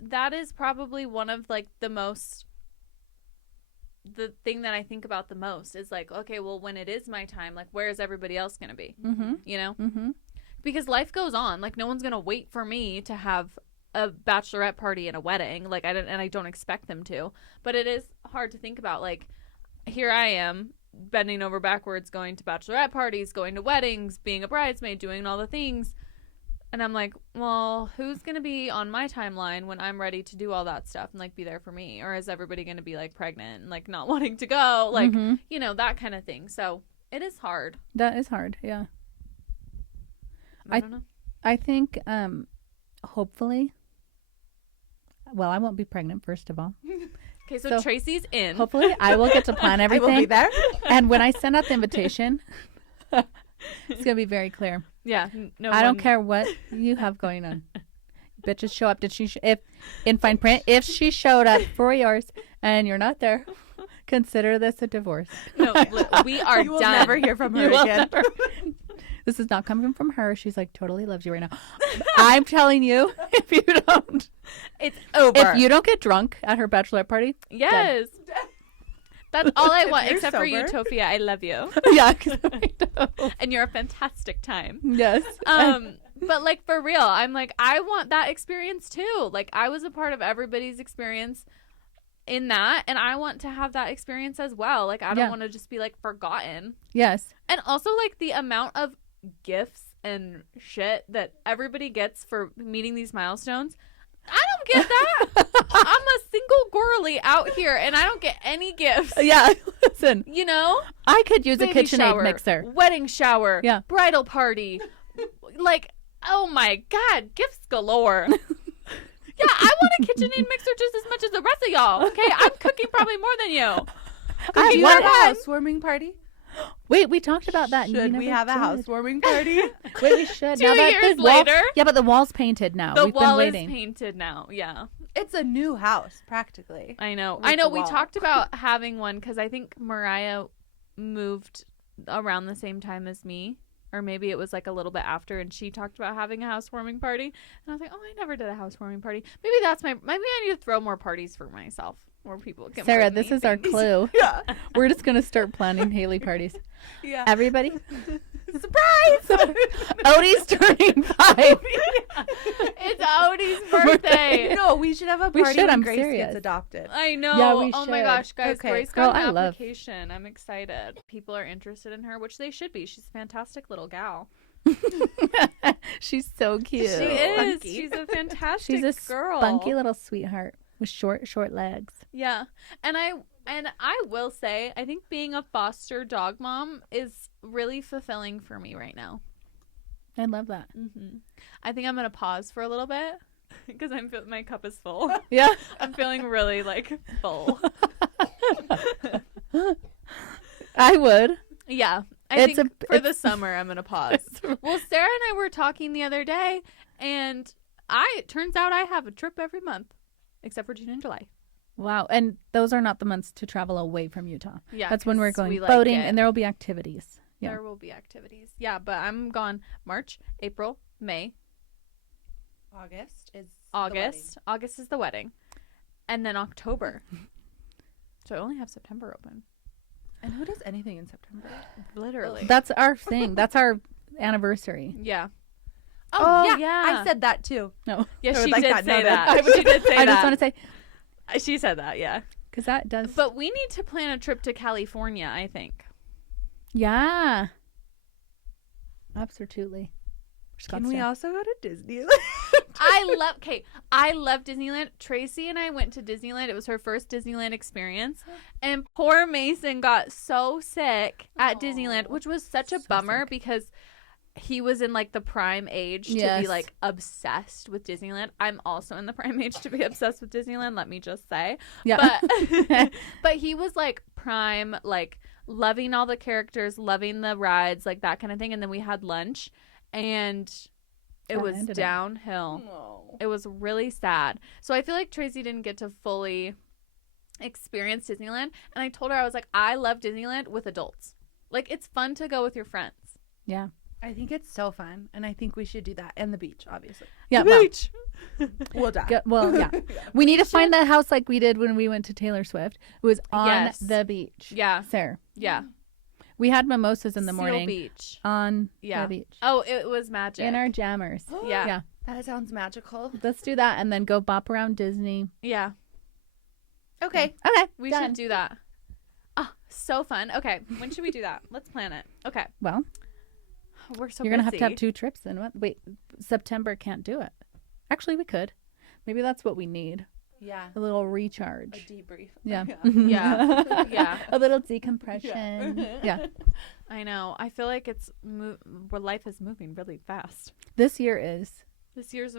That is probably one of like the thing that I think about the most is like, okay, well, when it is my time, like where is everybody else going to be? Mm-hmm. You know? Mm-hmm. Because life goes on. Like no one's going to wait for me to have a bachelorette party and a wedding. Like, I don't expect them to. But it is hard to think about. Like, here I am bending over backwards, going to bachelorette parties, going to weddings, being a bridesmaid, doing all the things. And I'm like, well, who's going to be on my timeline when I'm ready to do all that stuff and, like, be there for me? Or is everybody going to be, like, pregnant and, like, not wanting to go? Like, you know, that kind of thing. So it is hard. That is hard, yeah. I don't know. I think, hopefully, well, I won't be pregnant, first of all. Okay, so Tracy's in. Hopefully, I will get to plan everything. I will be there. And when I send out the invitation, it's going to be very clear. Yeah. I don't care what you have going on. Bitches show up. Did she? If in fine print, if she showed up for yours and you're not there, consider this a divorce. No, we are You will done. never hear from her again. This is not coming from her. She's like totally loves you right now. I'm telling you, if you don't, it's over. If you don't get drunk at her bachelorette party, yes. That's all I want, you're except for you, sober. Tofia. I love you. Yeah, 'cause I know. And you're a fantastic time. Yes. But like for real, I'm like, I want that experience too. Like I was a part of everybody's experience in that, and I want to have that experience as well. Like I don't want to just be like forgotten. Yes. And also like the amount of gifts and shit that everybody gets for meeting these milestones. I don't get that. I'm a single girly out here and I don't get any gifts. Yeah, listen. You know? I could use Baby a KitchenAid shower, mixer. Wedding shower. Yeah. Bridal party. Like, oh my God, gifts galore. Yeah, I want a KitchenAid mixer just as much as the rest of y'all. Okay, I'm cooking probably more than you. You have a housewarming party? Wait, we talked about that. and Should you we never have a did. housewarming party? Wait, we should. 2 now that years the wall- later. Yeah, but the wall's painted now. The We've wall been is waiting. painted now. Yeah. It's a new house, practically. I know. With I know. the We wall. talked about having one because I think Mariah moved around the same time as me. Or maybe it was like a little bit after, and she talked about having a housewarming party. And I was like, oh, I never did a housewarming party. Maybe maybe I need to throw more parties for myself. More people can Sarah, bring this me is our things. clue. Yeah. We're just going to start planning Haley parties. Yeah. Everybody. Surprise! Odie's turning 5. It's Odie's birthday. No, we should have a We party should, when I'm Grace serious. gets adopted. I know. Yeah, we oh my should. gosh, guys. Okay. Grace Girl, got I an love- application. I'm excited. People are interested in her, which they should be. She's a fantastic little gal. She's so cute. She is. Spunky. She's a fantastic She's a girl. spunky little sweetheart with short legs. Yeah. And I will say, I think being a foster dog mom is really fulfilling for me right now. I love that. I think I'm going to pause for a little bit because my cup is full. Yeah. I'm feeling really like full. I would. Yeah. It's think a- for the it's- summer, I'm going to pause. Well, Sarah and I were talking the other day, and it turns out I have a trip every month, except for June and July. Wow. And those are not the months to travel away from Utah. Yeah. That's when we're 'cause going we like boating it. and there will be activities. Yeah. There will be activities. Yeah, but I'm gone March, April, May, August is August. August is the wedding. And then October. So I only have September open. And who does anything in September? Literally. That's our thing. That's our anniversary. Yeah. Oh, yeah. I said that too. No. Yeah, I would she like did that say noted. that. She did say I that. just want to say, She said that, yeah. because that does. But we need to plan a trip to California, I think. Yeah. Absolutely. Can we also go to Disneyland? I love Disneyland. Tracy and I went to Disneyland. It was her first Disneyland experience. And poor Mason got so sick at Disneyland, which was such a bummer because he was in like the prime age to Yes. be like obsessed with Disneyland. I'm also in the prime age to be obsessed with Disneyland, let me just say. Yeah. But he was like prime, like loving all the characters, loving the rides, like that kind of thing. And then we had lunch and it That was ended it. downhill. It was really sad. So I feel like Tracy didn't get to fully experience Disneyland. And I told her, I was like, I love Disneyland with adults. Like, it's fun to go with your friends. Yeah. I think it's so fun, and I think we should do that. And the beach, obviously. Yeah. The Well, beach. We'll die. well, yeah. We need to find that house like we did when we went to Taylor Swift. It was on Yes. the beach. Yeah. Sarah. Yeah. We had mimosas in the Seal morning Beach. on Yeah. the beach. Oh, it was magic. In our jammers. Yeah. Yeah. That sounds magical. Let's do that and then go bop around Disney. Yeah. Okay. Okay. We done. should do that. Oh, so fun. Okay. When should we do that? Let's plan it. Okay. Well, we're so you're going to busy. have 2 trips then. What? Wait, September can't do it. Actually, we could. Maybe that's what we need. Yeah. A little recharge. A debrief. Yeah. Yeah. Yeah. A little decompression. Yeah. I know. I feel like it's where life is moving really fast. This year is. This year's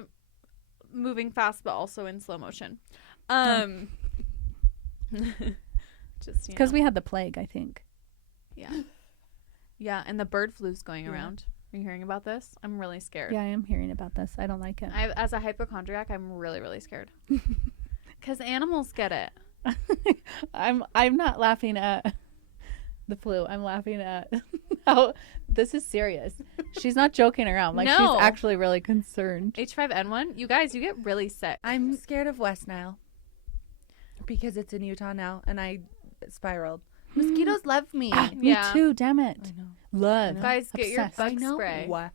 moving fast, but also in slow motion. Just because we had the plague, I think. Yeah. Yeah, and the bird flu's going around. Are you hearing about this? I'm really scared. Yeah, I am hearing about this. I don't like it. As a hypochondriac, I'm really, really scared. Because animals get it. I'm not laughing at the flu. I'm laughing at how this is serious. She's not joking around. Like, No. she's actually really concerned. H5N1, you guys, you get really sick. I'm scared of West Nile because it's in Utah now, and I spiraled. Mosquitoes love me. Me too, damn it. I know. Love. Guys, get your Obsessed. bug spray. What?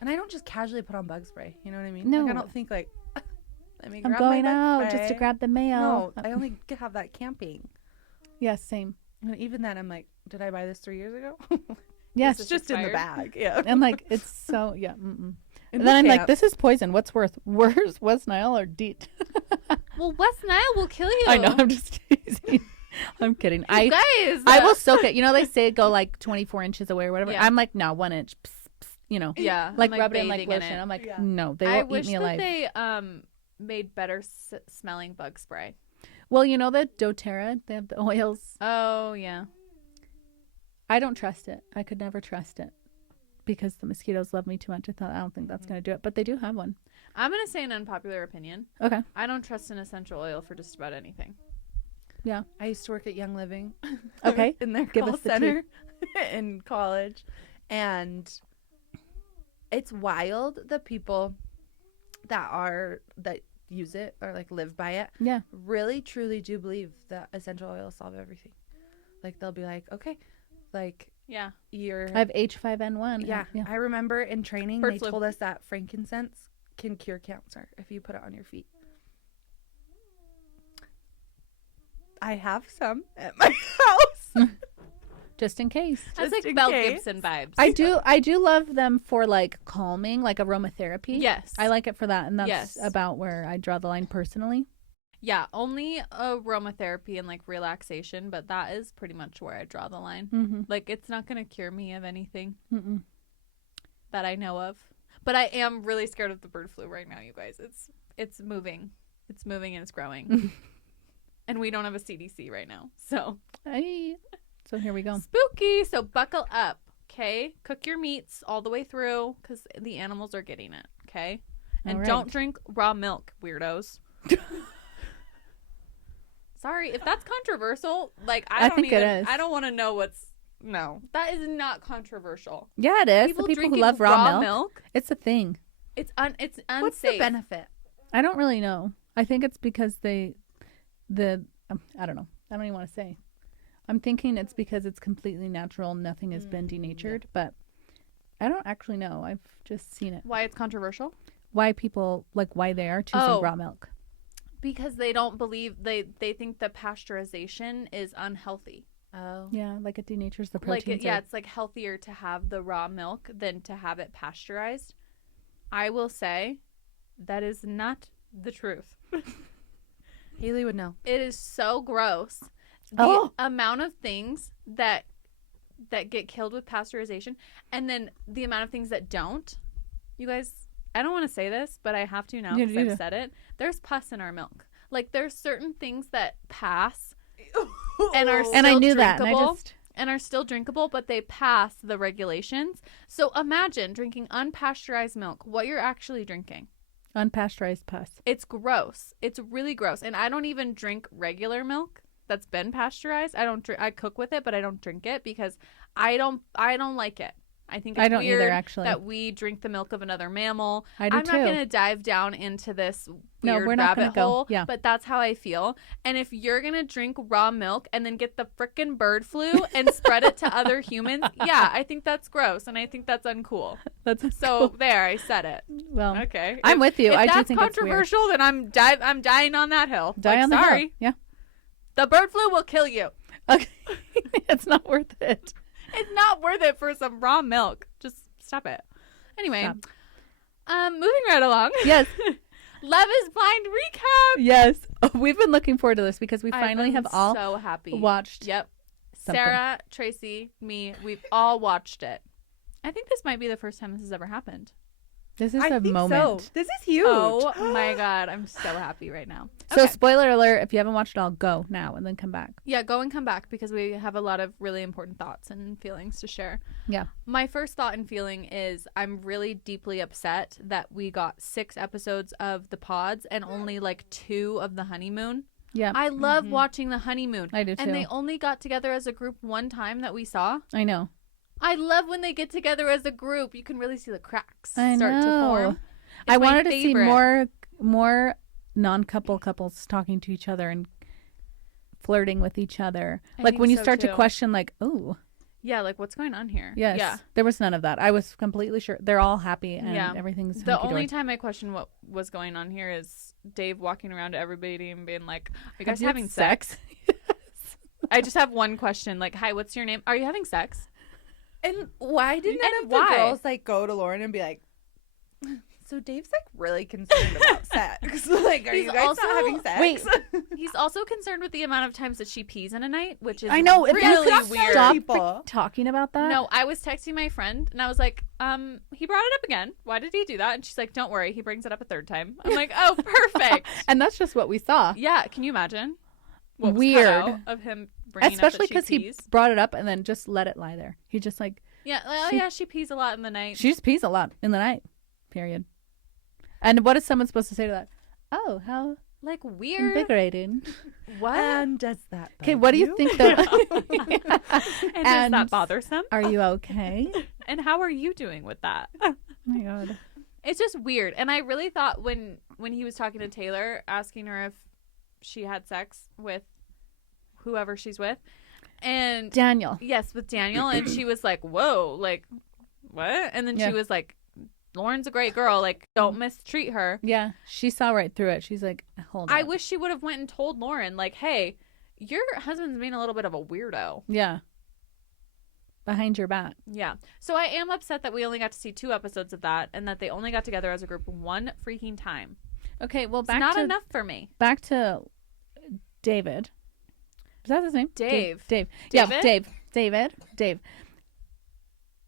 And I don't just casually put on bug spray. You know what I mean? No. Like, I don't think like, let me I'm grab going my bug out spray. just to grab the mail. No, I only have that camping. Yeah, same. And even then, I'm like, did I buy this 3 years ago? Yes. It's just in the bag. Yeah. And like, it's so, yeah. In And the then I'm like, camp. this is poison. What's worse, West Nile or DEET? Well, West Nile will kill you. I know. I'm just teasing. I'm kidding. You guys. I will soak it. You know, they say go like 24 inches away or whatever. Yeah. I'm like, no, 1 inch. Pss, pss, you know, Yeah. like I'm, rub it in like bathing in lotion. it. I'm like, Yeah. no, they I won't wish eat me that alive. they made better smelling bug spray. Well, you know the doTERRA, they have the oils. Oh, yeah. I don't trust it. I could never trust it because the mosquitoes love me too much. I don't think that's going to do it, but they do have one. I'm going to say an unpopular opinion. Okay. I don't trust an essential oil for just about anything. Yeah. I used to work at Young Living. Okay. In their Give call us the center in college. And it's wild the people that use it or like live by it. Yeah. Really truly do believe that essential oils solve everything. Like they'll be like, okay, like Yeah. you're I have H5N1. yeah. I remember in training Bird they flu. told us that frankincense can cure cancer if you put it on your feet. I have some at my house. Just in case. That's Just like in Mel case. Gibson vibes. I do love them for like calming, like aromatherapy. Yes. I like it for that, and that's Yes. about where I draw the line personally. Yeah, only aromatherapy and like relaxation, but that is pretty much where I draw the line. Mm-hmm. Like, it's not going to cure me of anything Mm-mm. that I know of. But I am really scared of the bird flu right now, you guys. It's moving. It's moving and it's growing. And we don't have a CDC right now. So So here we go. spooky. So buckle up, okay? Cook your meats all the way through because the animals are getting it, okay? And All right. don't drink raw milk, weirdos. Sorry, if that's controversial, like I think it is. I don't want to know what's no. That is not controversial. Yeah, it is. The people who drinking love raw milk. It's a thing. It's unsafe. What's the benefit? I don't really know. I think it's because I don't know. I don't even want to say. I'm thinking it's because it's completely natural. Nothing has been denatured, but I don't actually know. I've just seen it. Why it's controversial? Why people why they are choosing raw milk. Because they don't believe they think that pasteurization is unhealthy. Oh. Yeah, like it denatures the Like proteins. it's like healthier to have the raw milk than to have it pasteurized. I will say that is not the truth. Haley would know. It is so gross. The amount of things that get killed with pasteurization and then the amount of things that don't. You guys, I don't want to say this, but I have to now because I've said it. There's pus in our milk. Like there's certain things that pass and are still and I knew drinkable, that. And I just and are still drinkable, but they pass the regulations. So imagine drinking unpasteurized milk, what you're actually drinking. unpasteurized pus. It's gross. It's really gross. And I don't even drink regular milk that's been pasteurized. I cook with it, but I don't drink it because I don't like it. I think it's I don't weird either, actually. that we drink the milk of another mammal. I do I'm too. not going to dive down into this weird we're not rabbit gonna hole, go. Yeah. but that's how I feel. And if you're going to drink raw milk and then get the frickin' bird flu and spread it to other humans, yeah, I think that's gross and I think that's uncool. That's So cool. there, I said it. Well, Okay. I'm with you. If I do that's think it's weird. controversial, then I'm dying on that hill. Die like, on the sorry. hill. Yeah. The bird flu will kill you. Okay. It's not worth it. It's not worth it for some raw milk. Just stop it. Anyway, moving right along. Yes. Love is Blind recap. Yes. Oh, we've been looking forward to this because we finally have all so happy watched. Yep. Something. Sarah, Tracy, me, we've all watched it. I think this might be the first time this has ever happened. This is I a think moment. so. This is huge. Oh my God. I'm so happy right now. So Okay. spoiler alert, if you haven't watched it all, go now and then come back. Yeah, go and come back because we have a lot of really important thoughts and feelings to share. Yeah. My first thought and feeling is I'm really deeply upset that we got 6 episodes of the pods and only like 2 of the honeymoon. Yeah. I love watching the honeymoon. I do too. And they only got together as a group one time that we saw. I know. I love when they get together as a group. You can really see the cracks I start to know. form. I It's my wanted to see favorite. more non-couple couples talking to each other and flirting with each other. I Like think when you so, start too. to question, like, oh, Yeah, like what's going on here? yes. Yeah. There was none of that. I was completely sure. They're all happy and Yeah. everything's The hunky-dory. only time I question what was going on here is Dave walking around to everybody and being like, "Are you guys Have you had having sex?" I just have one question, like, "Hi, what's your name? Are you having sex?" And why did none And of the why? girls like go to Lauren and be like, so Dave's like really concerned about sex. Like, are He's you guys also- not having sex? Wait. He's also concerned with the amount of times that she pees in a night, which is I know. If you really could weird. stop people. talking about that. No, I was texting my friend and I was like, he brought it up again. Why did he do that? And she's like, don't worry, he brings it up a third time. I'm like, oh, perfect. And that's just what we saw. Yeah, can you imagine? What was Weird. cut out of him bringing Especially up that because she he pees. brought it up and then just let it lie there. He just like, Yeah, well, she- yeah, she pees a lot in the night. she just pees a lot in the night, period. And what is someone supposed to say to that? Oh, how like weird. invigorating. What? And does that Okay, bug what do you think though? and is and- that bothersome? Are you okay? And how are you doing with that? Oh my God. It's just weird. And I really thought when he was talking to Taylor, asking her if she had sex with whoever she's with, and Daniel. yes, with Daniel, and she was like, "Whoa, like what?" And then Yeah. she was like, "Lauren's a great girl. Like, don't mistreat her." Yeah, she saw right through it. She's like, hold on. I wish she would have went and told Lauren, like, "Hey, your husband's being a little bit of a weirdo." Yeah. Behind your back. Yeah. So I am upset that we only got to see 2 episodes of that, and that they only got together as a group one freaking time. Okay, well, It's back not to enough for me. back to David. Is that his name? Dave. Dave. David? Yeah, Dave. Dave.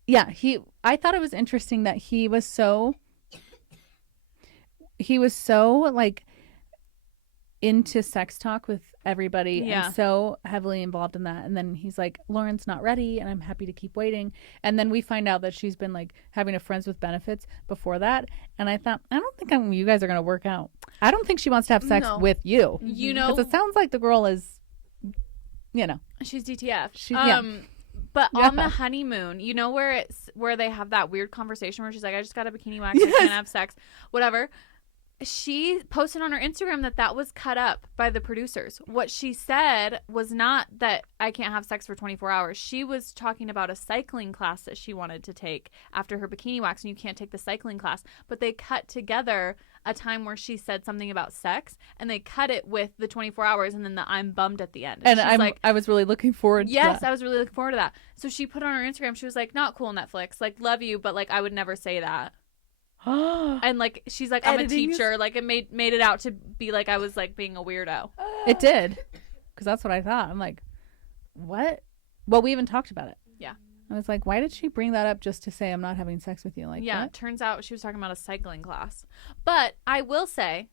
Yeah, I thought it was interesting that he was so like into sex talk with everybody Yeah. and so heavily involved in that. And then he's like, Lauren's not ready and I'm happy to keep waiting. And then we find out that she's been like having a friends with benefits before that. And I thought, I don't think you guys are going to work out. I don't think she wants to have sex No. with you. You know, Because it sounds like the girl is, she's DTF. Yeah. But Yeah. on the honeymoon, you know where they have that weird conversation where she's like, "I just got a bikini wax. I Yes. can't have sex, whatever." She posted on her Instagram that was cut up by the producers. What she said was not that I can't have sex for 24 hours. She was talking about a cycling class that she wanted to take after her bikini wax, and you can't take the cycling class. But they cut together a time where she said something about sex, and they cut it with the 24 hours and then the I'm bummed at the end. And she's like, I was really looking forward to yes, that. I was really looking forward to that. So she put on her Instagram, she was like, not cool, Netflix. Like, love you, but like I would never say that. And like she's like, I'm a Editing is- teacher. Like it made it out to be like I was like being a weirdo. It did. Because that's what I thought. I'm like, what? Well, we even talked about it. Yeah. I was like, why did she bring that up just to say I'm not having sex with you? Like, Yeah, what? turns out she was talking about a cycling class. But I will say,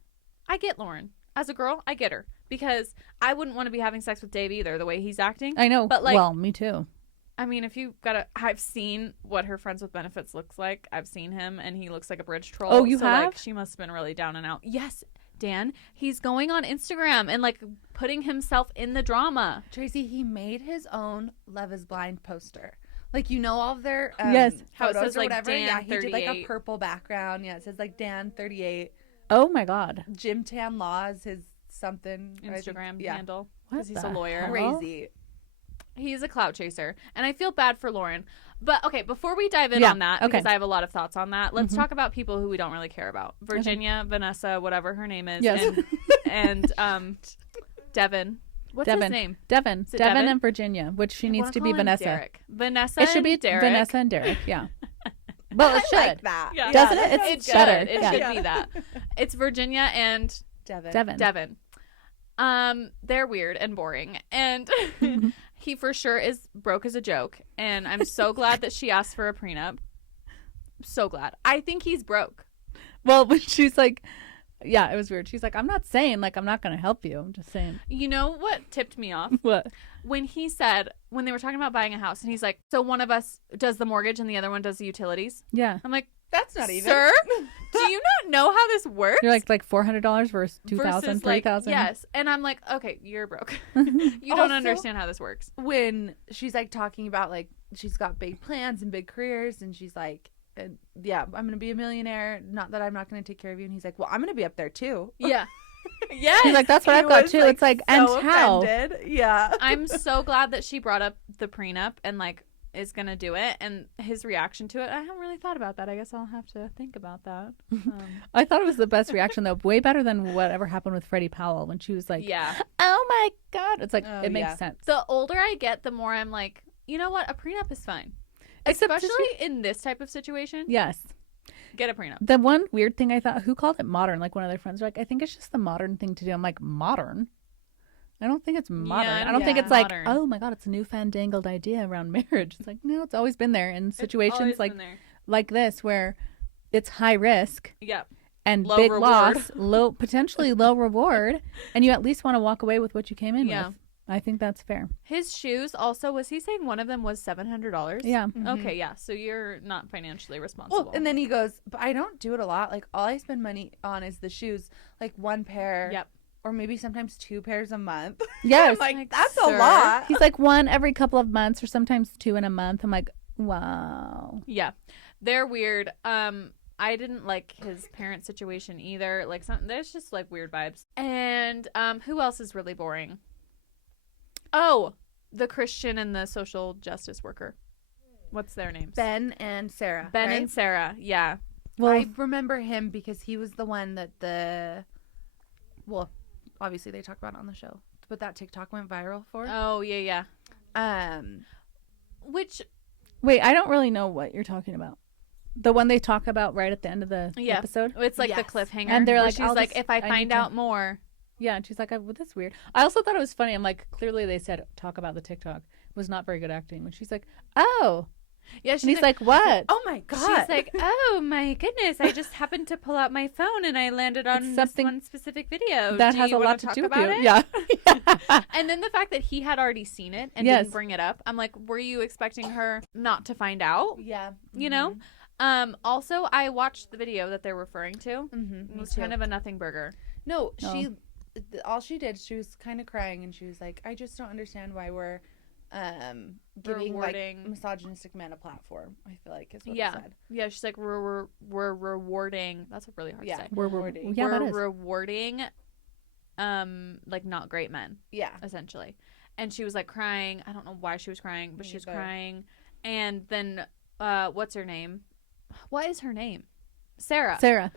I get Lauren. As a girl, I get her. Because I wouldn't want to be having sex with Dave either, the way he's acting. I know. But like, well, me too. I mean, if you gotta, I've seen what her friends with benefits looks like. I've seen him, and he looks like a bridge troll. Oh, you so, have? Like, she must have been really down and out. Yes, Dan. He's going on Instagram and like putting himself in the drama. Tracy, he made his own Love is Blind poster. Like, you know, all of their yes, how it photos says or like whatever. Dan Yeah, he 38. did like a purple background. Yeah, it says like Dan 38. Oh my God. Jim Tan Law is his something Instagram yeah. handle because he's a the lawyer. hell? Crazy. He's a clout chaser, and I feel bad for Lauren. But okay, before we dive in on that, because I have a lot of thoughts on that, let's talk about people who we don't really care about. Virginia, Vanessa, whatever her name is, Yes. and Devin. What's his name? Devin. It Devin Devin? and Virginia, which she I needs wanna to call be him Vanessa. Derek. Vanessa. It should be and Derek. Vanessa and Derek. Yeah. Well, it should. I like that. Yeah. Doesn't it? that It's sounds better. good. It Yeah. should be that. It's Virginia and Devin. Devin. They're weird and boring, and he for sure is broke as a joke. And I'm so glad that she asked for a prenup. So glad. I think he's broke. Well, when she's like, yeah, it was weird. She's like, I'm not saying like I'm not going to help you. I'm just saying. You know what tipped me off? What? When he said, when they were talking about buying a house, and he's like, so one of us does the mortgage and the other one does the utilities. Yeah. I'm like, That's not even. sir, do you not know how this works? You're like $400 versus $2,000, Versus, $3,000. Yes. And I'm like, okay, you're broke. You don't Also- understand how this works. When she's like talking about like she's got big plans and big careers, and she's like, yeah, I'm gonna be a millionaire. Not that I'm not gonna take care of you. And he's like, well, I'm gonna be up there too. Yeah. Yes. He's like, that's what I've got too. It's like, and how? Offended. Yeah. I'm so glad that she brought up the prenup and like is gonna do it, and his reaction to it. I haven't really thought about that. I guess I'll have to think about that. I thought it was the best reaction though. Way better than whatever happened with Freddie Powell when she was like, Yeah. oh my God. It's like, Oh, it makes yeah. sense. The older I get, the more I'm like, you know what? A prenup is fine. Except Especially in this type of situation. Yes. Get a prenup. The one weird thing I thought, who called it modern? Like one of their friends were like, I think it's just the modern thing to do. I'm like, modern? I don't think it's modern. I I don't think think it's like, modern. oh my God, it's a new fandangled idea around marriage. It's like, no, it's always been there in situations like this where it's high risk Yeah. and Low big reward. loss, potentially low reward, and you at least want to walk away with what you came in with. I think that's fair. His shoes also, was he saying one of them was $700? Yeah. Okay, yeah. So you're not financially responsible. Well, and then he goes, but I don't do it a lot. Like, all I spend money on is the shoes, like one pair. Yep. Or maybe sometimes 2 pairs a month. Yes. I'm like, Like, that's sir. a lot. He's like one every couple of months or sometimes 2 in a month. I'm like, wow. Yeah. They're weird. I didn't like his parent situation either. Like, there's just like weird vibes. And who else is really boring? Oh, the Christian and the social justice worker. What's their names? Ben and Sarah. Ben right? and Sarah. Yeah. Well, I remember him because he was the one that obviously they talk about it on the show, but that TikTok went viral for. Oh, yeah. Which, wait, I don't really know what you're talking about. The one they talk about right at the end of the yeah. episode? It's like the Yes. cliffhanger. And they're where like, she's I'll like, just- if I I find need to- out more. Yeah, and she's like, well, that's weird. I also thought it was funny. I'm like, clearly they said talk about the TikTok. It was not very good acting. When she's like, oh. Yeah, And he's like, what? Oh my god. She's like, oh my goodness, I just happened to pull out my phone and I landed on It's this something one specific video. that Do has you a wanna lot to talk do with about you. it? Yeah. And then the fact that he had already seen it and Yes. didn't bring it up, I'm like, were you expecting her not to find out? yeah. You know? Also, I watched the video that they're referring to. Mm-hmm. It was kind of a nothing burger. No, Oh. all she did, she was kind of crying, and she was like, I just don't understand why we're giving Rewarding. like misogynistic men a platform. I feel like is what Yeah. it said. Yeah, she's like, we're rewarding. That's really hard to say. We're rewarding. Yeah, that we're is. rewarding, like not great men. Yeah. Essentially. And she was like crying. I don't know why she was crying, but Me she was either. crying. And then, what's her name? What is her name? Sarah. Sarah.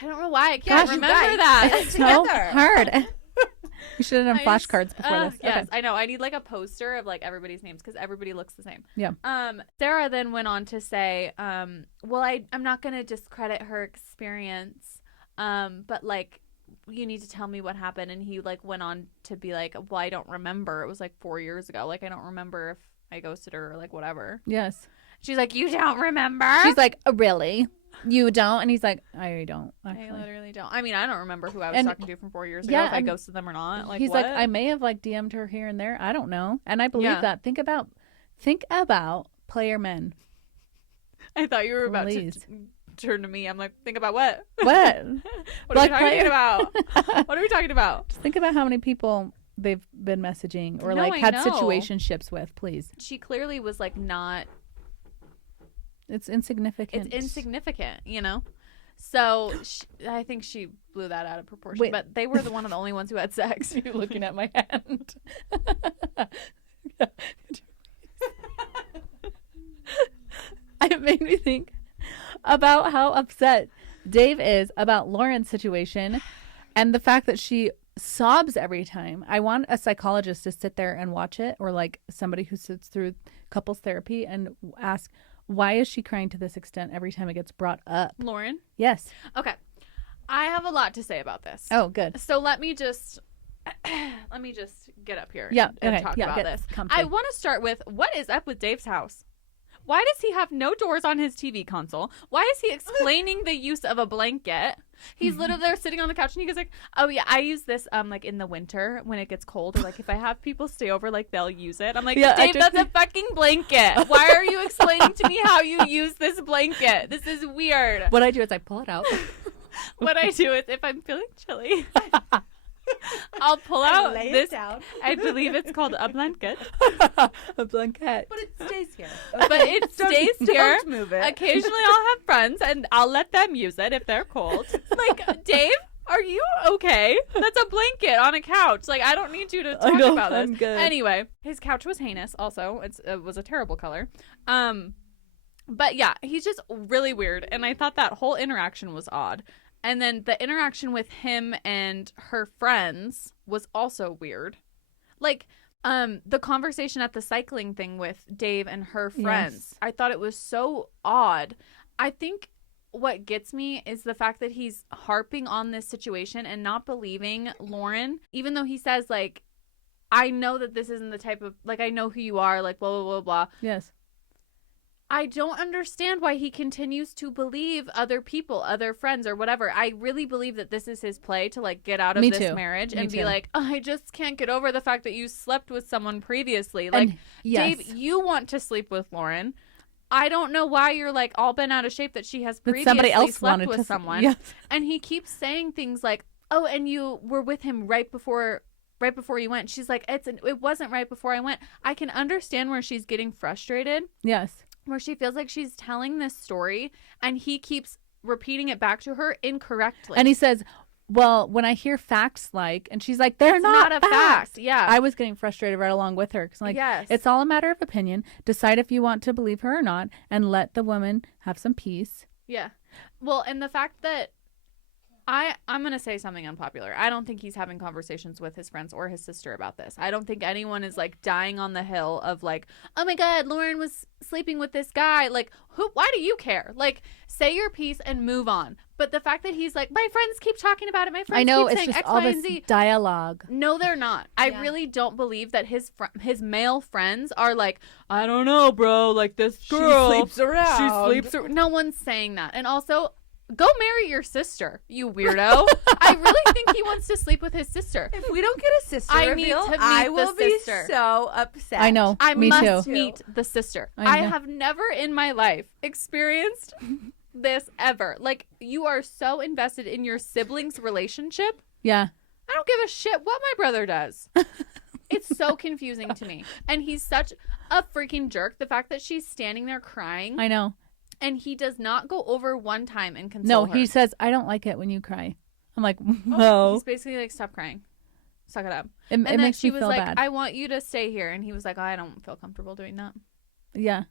I don't know why I can't Gosh, you remember guys. that. It's so Together. hard. You should have done I just- flashcards before this. Yes, Okay. I know. I need like a poster of like everybody's names because everybody looks the same. Yeah. Sarah then went on to say, well, I'm not going to discredit her experience, but like, you need to tell me what happened. And he like went on to be like, well, I don't remember. It was like 4 years ago. Like, I don't remember if I ghosted her or like whatever. Yes. She's like, you don't remember? She's like, really? You don't? And he's like, I don't, I actually. literally don't. I mean, I don't remember who I was And- talking to from 4 years ago, yeah, if I and ghosted them or not. Like, he's what? like, I may have like DM'd her here and there. I don't know. And I believe Yeah. that. Think about player men. I thought you were about to Please. turn to me. I'm like, think about what? What? What Like are we talking player- about? What are we talking about? Just think about how many people they've been messaging or No, like I had know. situationships with, please. She clearly was like not It's insignificant. It's insignificant, you know? So I think she blew that out of proportion. Wait. But they were one of the only ones who had sex. You're looking at my hand. It made me think about how upset Dave is about Lauren's situation and the fact that she sobs every time. I want a psychologist to sit there and watch it, or like somebody who sits through couples therapy and ask, why is she crying to this extent every time it gets brought up? Lauren? Yes. Okay. I have a lot to say about this. Oh, good. So let me just get up here and talk about this. I want to start with, what is up with Dave's house? Why does he have no doors on his TV console? Why is he explaining the use of a blanket? He's literally there sitting on the couch and he goes like, oh yeah, I use this like in the winter when it gets cold, or like if I have people stay over, like they'll use it. I'm like, yeah, Dave, that's a fucking blanket. Why are you explaining to me how you use this blanket? This is weird. What I do is I pull it out. What I do is if I'm feeling chilly, I'll pull out this. I believe it's called a blanket. A blanket. But it stays here. Okay. But it stays here. Don't move it. Occasionally I'll have friends and I'll let them use it if they're cold. Like, Dave, are you okay? That's a blanket on a couch. Like, I don't need you to talk about this. Good. Anyway, his couch was heinous also. It was a terrible color. But yeah, he's just really weird. And I thought that whole interaction was odd. And then the interaction with him and her friends was also weird. Like, the conversation at the cycling thing with Dave and her friends. Yes. I thought it was so odd. I think what gets me is the fact that he's harping on this situation and not believing Lauren, even though he says, like, I know that this isn't the type of, like, I know who you are, like, blah, blah, blah, blah. Yes. I don't understand why he continues to believe other people, other friends or whatever. I really believe that this is his play to like get out of this marriage and be like, oh, I just can't get over the fact that you slept with someone previously. Like, yes. Dave, you want to sleep with Lauren. I don't know why you're like all bent out of shape that she has previously somebody else slept with someone. Yes. And he keeps saying things like, oh, and you were with him right before you went. She's like, it wasn't right before I went. I can understand where she's getting frustrated. Yes. Where she feels like she's telling this story and he keeps repeating it back to her incorrectly. And he says, well, when I hear facts like, and she's like, they're not a fact. Yeah. I was getting frustrated right along with her. Cause like, yes. It's all a matter of opinion. Decide if you want to believe her or not and let the woman have some peace. Yeah. Well, and the fact that I'm going to say something unpopular. I don't think he's having conversations with his friends or his sister about this. I don't think anyone is like dying on the hill of like, oh my God, Lauren was sleeping with this guy. Like, why do you care? Like, say your piece and move on. But the fact that he's like, my friends keep talking about it. My friends keep saying X, Y, and Z. Dialogue. No, they're not. Yeah. I really don't believe that his male friends are like, I don't know, bro. Like this girl. She sleeps around. No one's saying that. And also, go marry your sister, you weirdo. I really think he wants to sleep with his sister. If we don't get a sister reveal, I will be so upset. I know. I must meet the sister. I have never in my life experienced this ever. Like, you are so invested in your siblings' relationship. Yeah. I don't give a shit what my brother does. It's so confusing to me. And he's such a freaking jerk. The fact that she's standing there crying. I know. And he does not go over one time and console her. No, he says, I don't like it when you cry. I'm like, no. He's basically like, stop crying. Suck it up. It makes me feel bad. Like, I want you to stay here. And he was like, oh, I don't feel comfortable doing that. Yeah.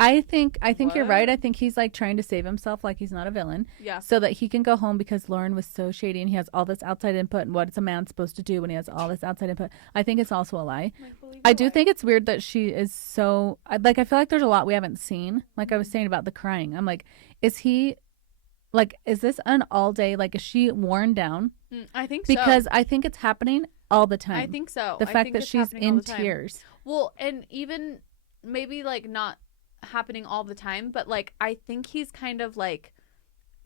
I think you're right. I think he's like trying to save himself, like he's not a villain. Yeah. So that he can go home because Lauren was so shady and he has all this outside input. And what is a man supposed to do when he has all this outside input? I think it's also a lie. I do think it's weird that she is so like, I feel like there's a lot we haven't seen. Like I was saying about the crying. I'm like, is this an all day? Like, is she worn down? I think so. Because I think it's happening all the time. I think so. The fact that she's in tears. Well, and even maybe like not happening all the time, but like I think he's kind of like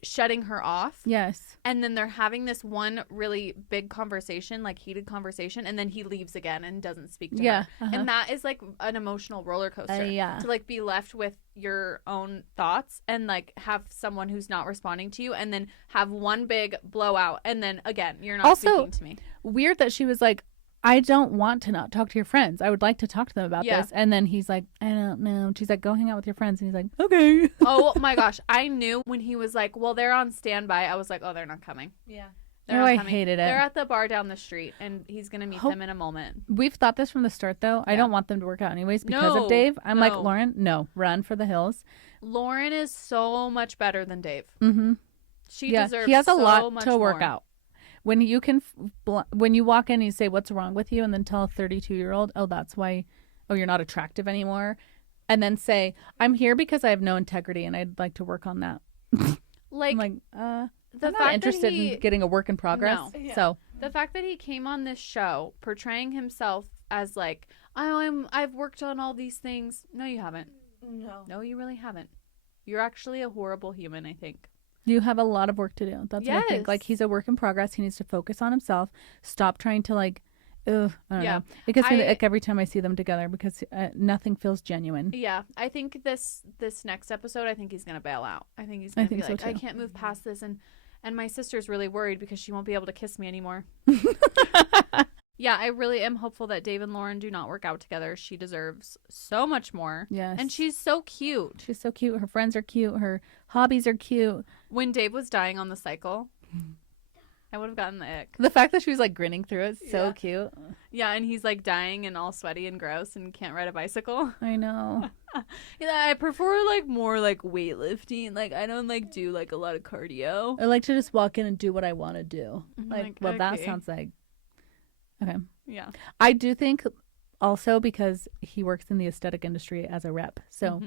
shutting her off. Yes. And then they're having this one really big conversation, like heated conversation, and then he leaves again and doesn't speak to her. Uh-huh. And that is like an emotional roller coaster. To like be left with your own thoughts and like have someone who's not responding to you and then have one big blowout and then again you're not speaking to me. Weird that she was like, I don't want to not talk to your friends. I would like to talk to them about this. And then he's like, I don't know. And she's like, go hang out with your friends. And he's like, okay. Oh my gosh. I knew when he was like, well, they're on standby. I was like, oh, they're not coming. Yeah. I hated it. They're at the bar down the street, and he's going to meet them in a moment. We've thought this from the start, though. I don't want them to work out anyways because of Dave. I'm like, Lauren, no, run for the hills. Lauren is so much better than Dave. Mm-hmm. She deserves he has a so lot much to work more. out. When you can, when you walk in and you say, what's wrong with you? And then tell a 32-year-old, oh, that's why, oh, you're not attractive anymore. And then say, I'm here because I have no integrity and I'd like to work on that. Like, I'm like, I'm not interested in getting a work in progress. No. Yeah. So the fact that he came on this show portraying himself as like, I've worked on all these things. No, you haven't. No, you really haven't. You're actually a horrible human, I think. You have a lot of work to do. That's what I think. Like, he's a work in progress. He needs to focus on himself. Stop trying to, like, I don't know. It gets me ick every time I see them together because nothing feels genuine. Yeah. I think this next episode, I think he's going to bail out. I think he's going to be like, I can't move past this. And my sister's really worried because she won't be able to kiss me anymore. Yeah, I really am hopeful that Dave and Lauren do not work out together. She deserves so much more. Yes. And she's so cute. She's so cute. Her friends are cute. Her hobbies are cute. When Dave was dying on the cycle, I would have gotten the ick. The fact that she was like grinning through it is so cute. Yeah, and he's like dying and all sweaty and gross and can't ride a bicycle. I know. Yeah, I prefer like more like weightlifting. Like I don't like do like a lot of cardio. I like to just walk in and do what I want to do. Like well, that sounds like okay. Yeah. I do think also because he works in the aesthetic industry as a rep. So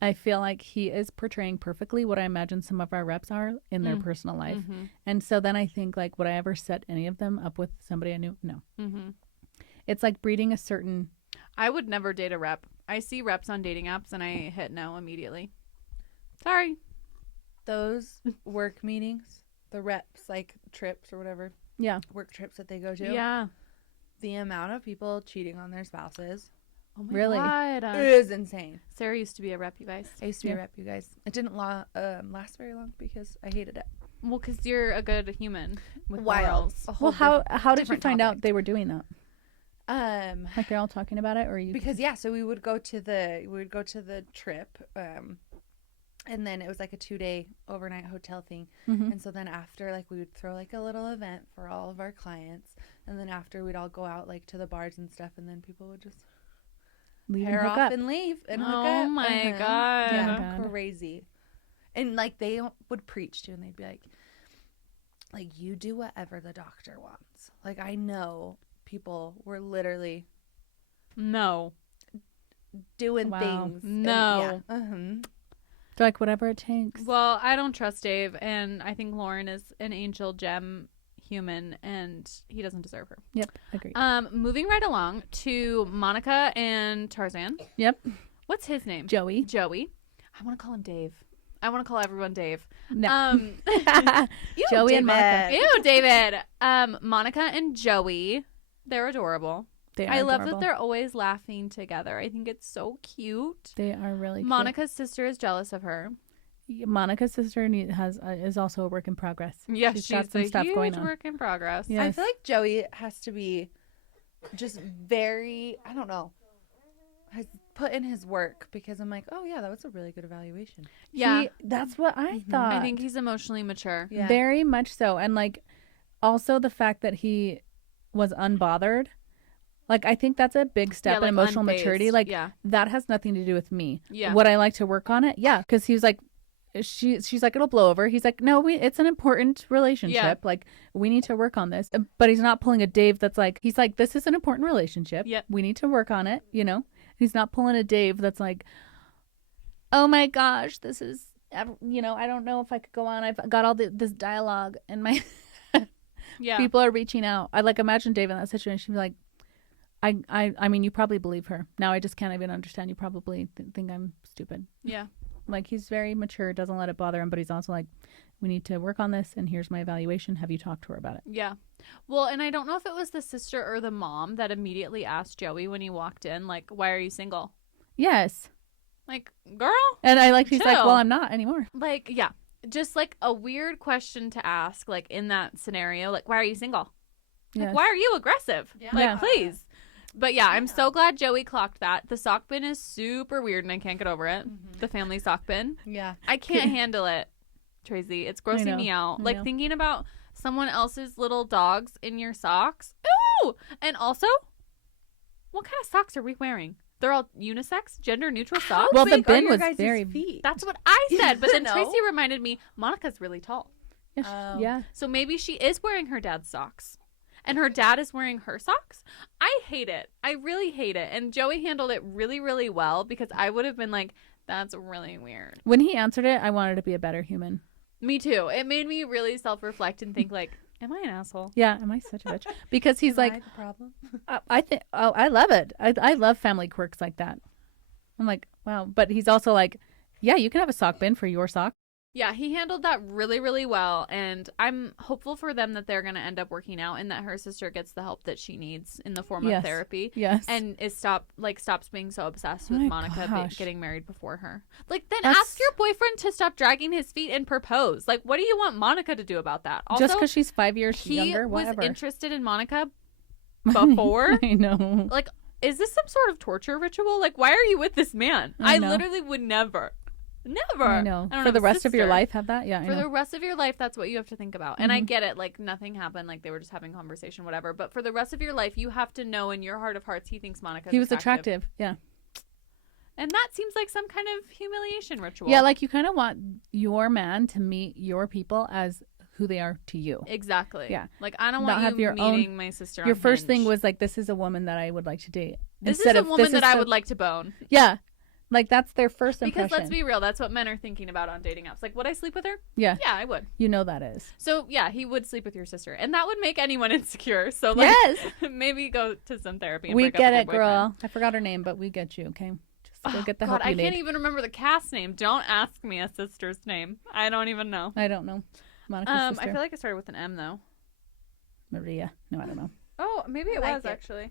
I feel like he is portraying perfectly what I imagine some of our reps are in their personal life. And so then I think like, would I ever set any of them up with somebody I knew? No. It's like breeding a certain... I would never date a rep. I see reps on dating apps and I hit no immediately. Sorry. Those work meetings, the reps, like trips or whatever. Yeah. Work trips that they go to. Yeah. The amount of people cheating on their spouses. Oh my really? God. It is insane. Sarah used to be a rep, you guys. I used to be a rep, you guys. It didn't last very long because I hated it. Well, because you're a good human with morals. Well, how did you find out they were doing that? Like they're all talking about it, or you? Because so we would go to the trip, and then it was like a 2-day overnight hotel thing, and so then after like we would throw like a little event for all of our clients, and then after we'd all go out like to the bars and stuff, and then people would just pair off and leave and hook up. Oh my God. Yeah, crazy. And like they would preach to, and they'd be like you do whatever the doctor wants. Like I know people were literally doing things. No. They're like whatever it takes. Well, I don't trust Dave, and I think Lauren is an angel gem human, and he doesn't deserve her. Yep, agreed. Moving right along to Monica and Tarzan. Yep. What's his name? Joey. I want to call him Dave. I want to call everyone Dave. No. Joey and Monica. Ew, David. Monica and Joey. They're adorable. I love that they're always laughing together. I think it's so cute. They are really cute. Monica's sister is jealous of her. Monica's sister is also a work in progress. Yeah, she's got some stuff going on. Work in progress. Yes. I feel like Joey has to be just very, I don't know, has put in his work, because I'm like, oh yeah, that was a really good evaluation. Yeah, that's what I thought. I think he's emotionally mature. Yeah. Very much so. And like also the fact that he was unbothered. Like, I think that's a big step in emotional maturity. Like, that has nothing to do with me. Yeah. Would I like to work on it? Yeah. Because he was like, she's like, it'll blow over. He's like, no, it's an important relationship. Yeah. Like, we need to work on this. But he's not pulling a Dave that's like, he's like, this is an important relationship. Yep. We need to work on it, you know? He's not pulling a Dave that's like, oh my gosh, this is, you know, I don't know if I could go on. I've got all this dialogue and my people are reaching out. I like imagine Dave in that situation. Be like, I mean, you probably believe her. Now I just can't even understand. You probably think I'm stupid. Yeah. Like, he's very mature, doesn't let it bother him, but he's also like, we need to work on this, and here's my evaluation. Have you talked to her about it? Yeah. Well, and I don't know if it was the sister or the mom that immediately asked Joey when he walked in, like, why are you single? Yes. Like, girl? And I like, he's like, well, I'm not anymore. Like, yeah. Just like a weird question to ask, like in that scenario, like, why are you single? Yes. Like, why are you aggressive? Yeah. Like, please. But yeah, I'm so glad Joey clocked that. The sock bin is super weird and I can't get over it. Mm-hmm. The family sock bin. Yeah. I can't handle it, Tracy. It's grossing me out. Like thinking about someone else's little dogs in your socks. Ooh! And also, what kind of socks are we wearing? They're all unisex, gender neutral socks. Well, the bin was very feet. That's what I said. But then Tracy reminded me, Monica's really tall. Yeah. So maybe she is wearing her dad's socks. And her dad is wearing her socks. I hate it. I really hate it. And Joey handled it really, really well because I would have been like, that's really weird. When he answered it, I wanted to be a better human. Me too. It made me really self-reflect and think like, am I an asshole? Yeah, am I such a bitch? Because he's like, I the problem? I think, I love it. I love family quirks like that. I'm like, wow. But he's also like, yeah, you can have a sock bin for your sock. Yeah, he handled that really, really well. And I'm hopeful for them that they're going to end up working out and that her sister gets the help that she needs in the form of therapy. Yes. And stops being so obsessed with Monica getting married before her. Like, then That's... ask your boyfriend to stop dragging his feet and propose. Like, what do you want Monica to do about that? Also, just because she's 5 years younger, whatever. He was interested in Monica before. I know. Like, is this some sort of torture ritual? Like, why are you with this man? I literally would never. Never. I know. For the rest of your life, have that? Yeah, I know. For the rest of your life, that's what you have to think about. And I get it. Like, nothing happened. Like, they were just having conversation, whatever. But for the rest of your life, you have to know in your heart of hearts he thinks Monica's He was attractive. Yeah. And that seems like some kind of humiliation ritual. Yeah, like you kind of want your man to meet your people as who they are to you. Exactly. Yeah. Like, I don't want you meeting my sister on Your first Hinge. thing was like, this is a woman that I would like to date. This is a woman that I would like to bone. Yeah. Like, that's their first impression. Because let's be real, that's what men are thinking about on dating apps. Like, would I sleep with her? Yeah. Yeah, I would. You know that is. So, yeah, he would sleep with your sister. And that would make anyone insecure. So, like, maybe go to some therapy and we break get up it, with your boyfriend. girl. I forgot her name, but we get you, okay? Just go get the help God, you need. I can't even remember the cast name. Don't ask me a sister's name. I don't even know. I don't know. Monica's sister. I feel like it started with an M, though. Maria. No, I don't know. Oh, maybe it was, actually.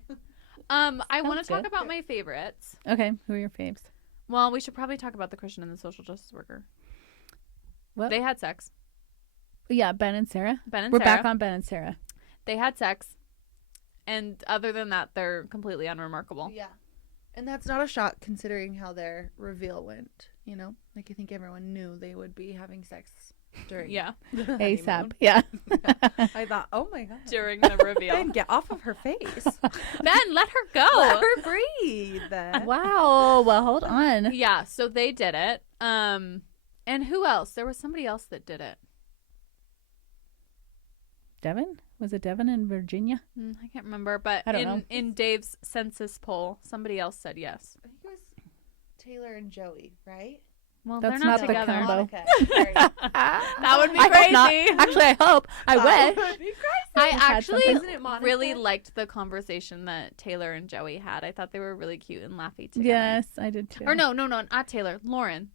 I want to talk about my favorites. Okay, who are your faves? Well, we should probably talk about the Christian and the social justice worker. What? They had sex. Yeah, Ben and Sarah. We're back on Ben and Sarah. They had sex. And other than that, they're completely unremarkable. Yeah. And that's not a shock considering how their reveal went, you know? Like, I think everyone knew they would be having sex during ASAP. Yeah. I thought, oh my God. During the reveal. Ben, get off of her face. Ben, let her go. Let her breathe. Wow. Well, hold on. Yeah, so they did it. And who else? There was somebody else that did it. Devin? Was it Devin in Virginia? I can't remember, but I don't know. In Dave's census poll, somebody else said yes. I think it was Taylor and Joey, right? Well, that's they're not not together. the combo. That would be I crazy. hope not. Actually, I hope. I wish. Would be crazy. I actually something. really liked the conversation that Taylor and Joey had. I thought they were really cute and laughy together. Yes, I did too. Or no, not Taylor. Lauren.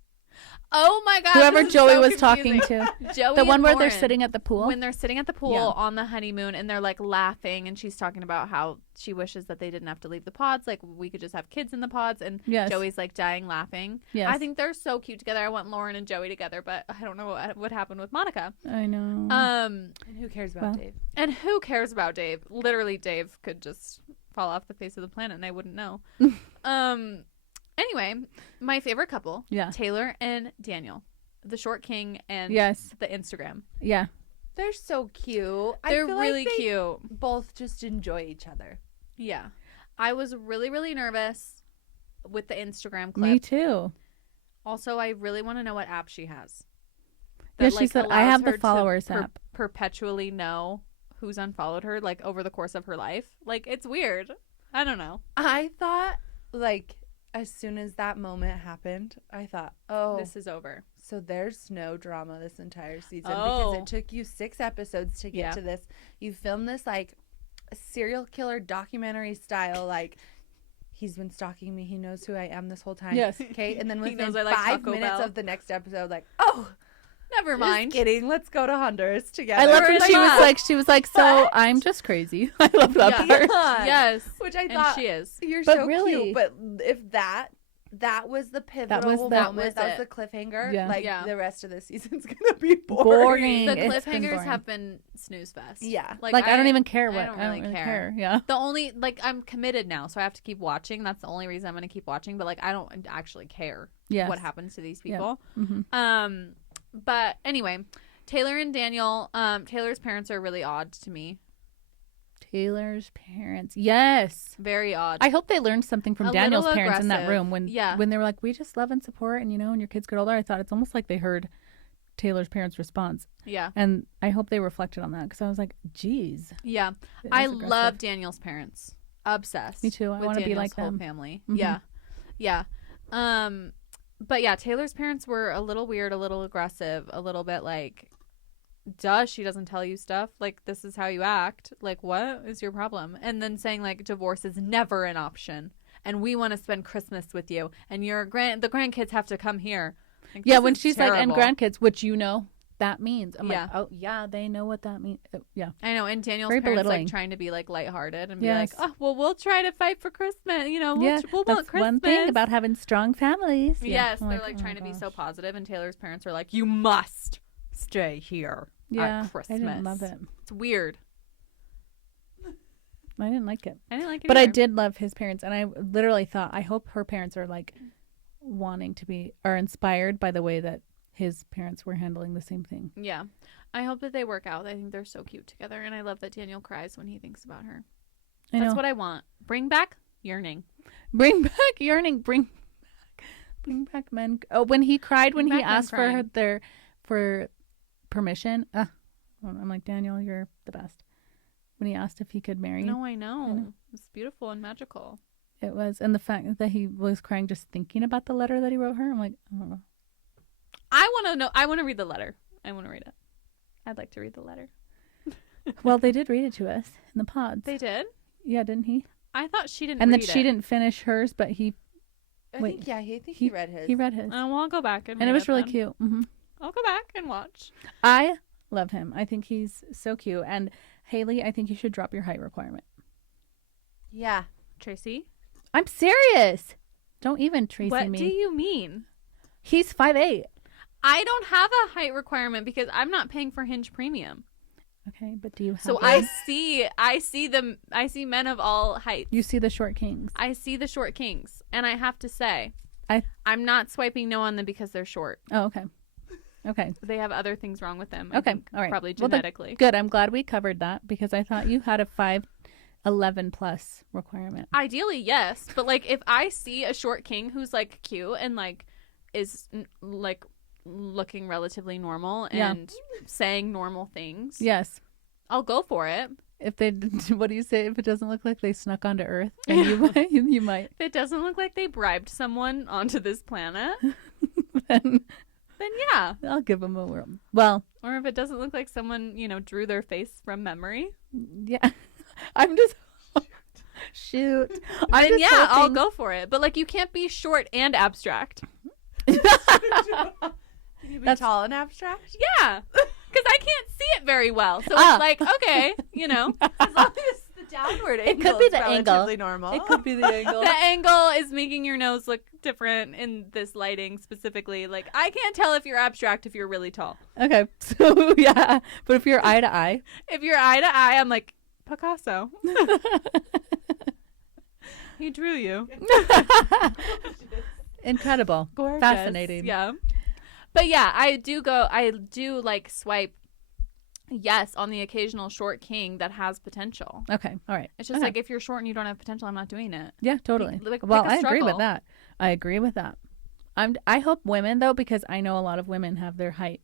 Oh my gosh. Whoever this is Joey so was confusing. talking to. Joey The one and where Lauren. they're sitting at the pool. When they're sitting at the pool on the honeymoon and they're like laughing and she's talking about how she wishes that they didn't have to leave the pods. Like we could just have kids in the pods and Joey's like dying laughing. Yes. I think they're so cute together. I want Lauren and Joey together, but I don't know what happened with Monica. I know. And who cares about Dave? And who cares about Dave? Literally, Dave could just fall off the face of the planet and I wouldn't know. Anyway, my favorite couple, Taylor and Daniel. The short king and the Instagram. Yeah. They're so cute. They're I feel really like they cute. Both just enjoy each other. Yeah. I was really, really nervous with the Instagram clip. Me too. Also, I really want to know what app she has. Yeah, she said, I have the followers app. Perpetually know who's unfollowed her, like, over the course of her life. Like, it's weird. I don't know. I thought, like, as soon as that moment happened, I thought, oh, this is over. So there's no drama this entire season because it took you 6 episodes to get to this. You filmed this like serial killer documentary style, like he's been stalking me. He knows who I am this whole time. Yes. Okay. And then within knows I like 5 Taco minutes Bell. of the next episode, like, oh, never mind. Just kidding. Let's go to Honduras together. I loved when she was like, so I'm just crazy. I love that part. Yes. Which I and thought she is. You're But so really, cute. But if that that was the pivotal moment. That was the cliffhanger. Yeah. Like the rest of the season's gonna be boring. The cliffhangers have been snooze fest. Yeah. Like I don't even care what. I don't really care. Yeah. The only I'm committed now, so I have to keep watching. That's the only reason I'm gonna keep watching. But like I don't actually care what happens to these people. Yeah. Mm-hmm. But anyway, Taylor and Daniel. Taylor's parents are really odd to me. Taylor's parents. Yes. Very odd. I hope they learned something from Daniel's parents in that room when they were like, we just love and support, and when your kids get older, I thought it's almost like they heard Taylor's parents' response. Yeah. And I hope they reflected on that because I was like, geez. Yeah. I love Daniel's parents. Obsessed. Me too. I want to be like whole them. Family. Mm-hmm. Yeah. Yeah. But yeah, Taylor's parents were a little weird, a little aggressive, a little bit like, duh, she doesn't tell you stuff. Like, this is how you act. Like, what is your problem? And then saying, like, divorce is never an option. And we want to spend Christmas with you. And the grandkids have to come here. Like, yeah, when she's terrible. Like, and grandkids, which that means. I'm like, oh, yeah, they know what that means. Yeah. I know. And Daniel's parents, belittling. like, trying to be, like, lighthearted and be like, oh, well, we'll try to fight for Christmas. We'll want Christmas. One thing about having strong families. Yes, they're, like, trying to be so positive. And Taylor's parents are like, you must stay here. At Christmas. I didn't love it. It's weird. I didn't like it. I didn't like it but either. I did love his parents, and I literally thought, I hope her parents are like are inspired by the way that his parents were handling the same thing. Yeah. I hope that they work out. I think they're so cute together, and I love that Daniel cries when he thinks about her. That's what I want. Bring back yearning. Bring back yearning. Bring back men. Oh, when he cried when he asked for permission. I'm like, Daniel, you're the best. When he asked if he could marry. No, I know. It's beautiful and magical. It was. And the fact that he was crying just thinking about the letter that he wrote her. I'm like, oh. I want to know. I want to read the letter. I want to read it. I'd like to read the letter. Well, they did read it to us in the pods. They did? Yeah, didn't he? I thought she didn't and read then she didn't finish hers, but he... I think he read his. He read his. Well, I'll go back and it was really cute. Mm-hmm. I'll go back and watch. I love him. I think he's so cute. And Haley, I think you should drop your height requirement. Yeah. Tracy? I'm serious. Don't even Tracy me. What do you mean? He's 5'8". I don't have a height requirement because I'm not paying for Hinge Premium. Okay, but do you have So I see men of all heights. You see the short kings. I see the short kings, and I have to say I'm not swiping no on them because they're short. Oh, okay. Okay. They have other things wrong with them. Okay. All right. Probably genetically. Well, good. I'm glad we covered that because I thought you had a 5'11" plus requirement. Ideally, yes, but like if I see a short king who's like cute and like is like looking relatively normal and saying normal things, yes, I'll go for it. If they, what do you say? If it doesn't look like they snuck onto Earth, then you might. If it doesn't look like they bribed someone onto this planet, then yeah, I'll give them a whirl. Well, or if it doesn't look like someone drew their face from memory, yeah, I'm just shoot. Then yeah, I'll go for it. But like, you can't be short and abstract. Can you be tall and abstract? Yeah, because I can't see it very well. So it's like, okay, as long as the downward angle it could be the relatively angle. Normal. It could be the angle. The angle is making your nose look different in this lighting specifically. Like, I can't tell if you're abstract if you're really tall. Okay, so yeah, but if you're eye to eye, I'm like Picasso. He drew you. Incredible. Gorgeous. Fascinating. Yeah. But yeah, I do like swipe yes on the occasional short king that has potential. Okay. All right. It's just like, if you're short and you don't have potential, I'm not doing it. Yeah, totally. Like, well, I agree with that. I hope women, though, because I know a lot of women have their height.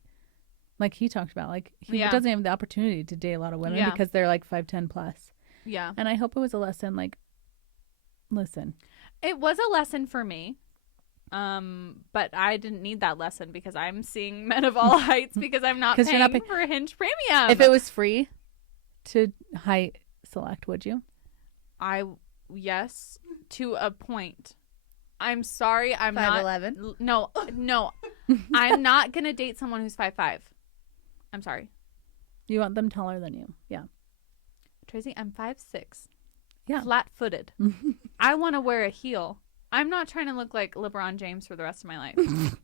Like he talked about, like he doesn't have the opportunity to date a lot of women because they're like 5'10" plus. Yeah. And I hope it was a lesson, like, listen. It was a lesson for me. But I didn't need that lesson because I'm seeing men of all heights because I'm not paying for Hinge Premium. If it was free to height select, would you? Yes, to a point. I'm sorry, I'm 5'11"? not. No, I'm not gonna date someone who's 5'5". I'm sorry. You want them taller than you? Yeah. Tracy, I'm 5'6". Yeah. Flat-footed. I want to wear a heel. I'm not trying to look like LeBron James for the rest of my life.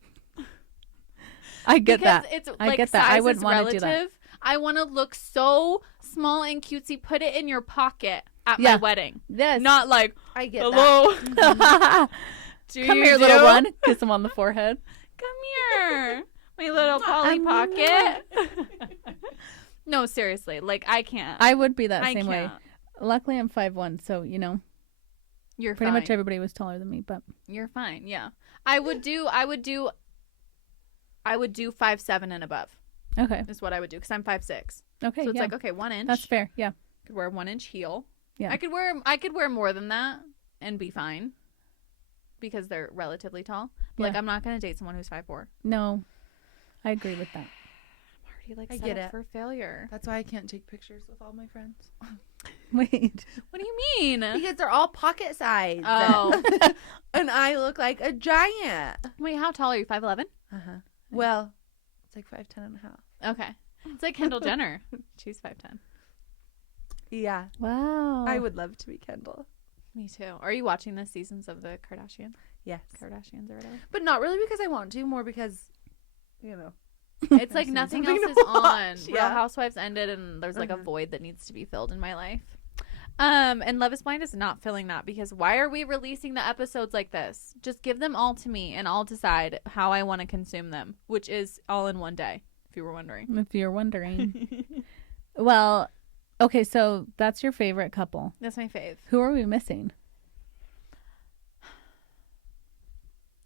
I get because that. It's I like get that. size I wouldn't is want to relative. do that. I want to look so small and cutesy. Put it in your pocket at my wedding. Yes. Not like, I get hello. that. Come here, little one. Kiss him on the forehead. Come here. My little Polly Pocket. No, seriously. Like, I can't. I would be that I same way. can't. Luckily, I'm 5'1", so, you know. You're pretty fine. much everybody was taller than me, but. You're fine, yeah. I would do 5'7" and above. Okay. Is what I would do, because I'm 5'6". Okay, so it's like, okay, 1 inch. That's fair, yeah. Could wear a 1 inch heel. Yeah. I could wear more than that and be fine. Because they're relatively tall. But, like, I'm not going to date someone who's 5'4". No. I agree with that. I'm already, like, I set get up it. for failure. That's why I can't take pictures with all my friends. Wait. What do you mean? Because they're all pocket size. Oh. And I look like a giant. Wait, how tall are you? 5'11"? Uh-huh. Well, it's like 5'10" and a half. Okay. It's like Kendall Jenner. She's 5'10". Yeah. Wow. I would love to be Kendall. Me too. Are you watching the seasons of the Kardashians? Yes. Kardashians or whatever? But not really because I want to, more because, you know. It's like I've seen nothing something else to is on. watch, Real yeah. Housewives ended and there's like a void that needs to be filled in my life. And Love is Blind is not filling that because why are we releasing the episodes like this? Just give them all to me and I'll decide how I want to consume them, which is all in one day, if you were wondering. If you're wondering. Well, okay, so that's your favorite couple. That's my fave. Who are we missing?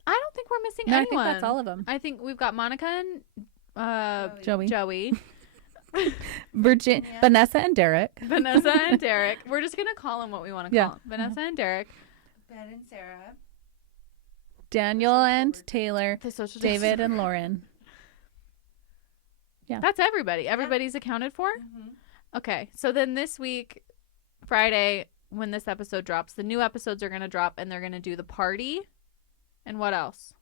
I don't think we're missing No, anyone. I think that's all of them. I think we've got Monica and Joey. Joey. Vanessa and Derek. Vanessa and Derek. We're just going to call them what we want to call them. Vanessa and Derek. Ben and Sarah. Daniel and Taylor. The social David and Lauren. Yeah. That's everybody. Everybody's accounted for? Mm-hmm. Okay. So then this week, Friday, when this episode drops, the new episodes are going to drop and they're going to do the party. And what else?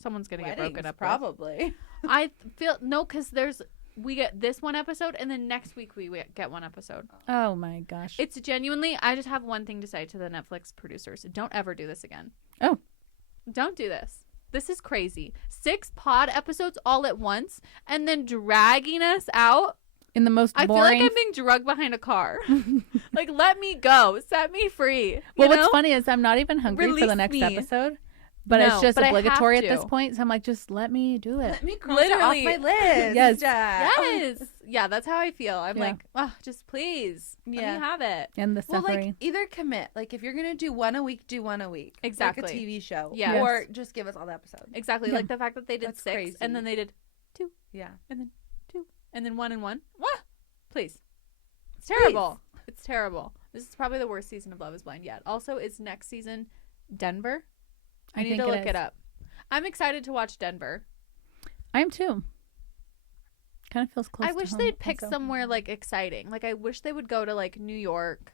Someone's going to get broken up. Probably. I feel, no, because we get this one episode and then next week we get one episode. Oh my gosh. It's genuinely, I just have one thing to say to the Netflix producers. Don't ever do this again. Oh. Don't do this. This is crazy. 6 pod episodes all at once and then dragging us out. In the most boring. I feel like I'm being drugged behind a car. Like, let me go. Set me free. Well, what's funny is I'm not even hungry for the next episode. But it's just obligatory at this point. So I'm like, just let me do it. Let me cross it off my list. Yes. Yes. Yeah, that's how I feel. I'm Yeah. like, oh, just please. Let me have it. And the Well, suffering. like, either commit. Like, if you're going to do one a week, do one a week. Exactly. Like a TV show. Yes. Or just give us all the episodes. Exactly. Yeah. Like the fact that they did That's 6 crazy. and then they did 2 Yeah. and then 2 and then 1 and 1. What? Please. It's terrible. It's terrible. This is probably the worst season of Love is Blind yet. Also, is next season Denver? I need to look it up. I'm excited to watch Denver. I am too. Kind of feels close. I wish to they'd home pick also. somewhere like exciting. Like I wish they would go to like New York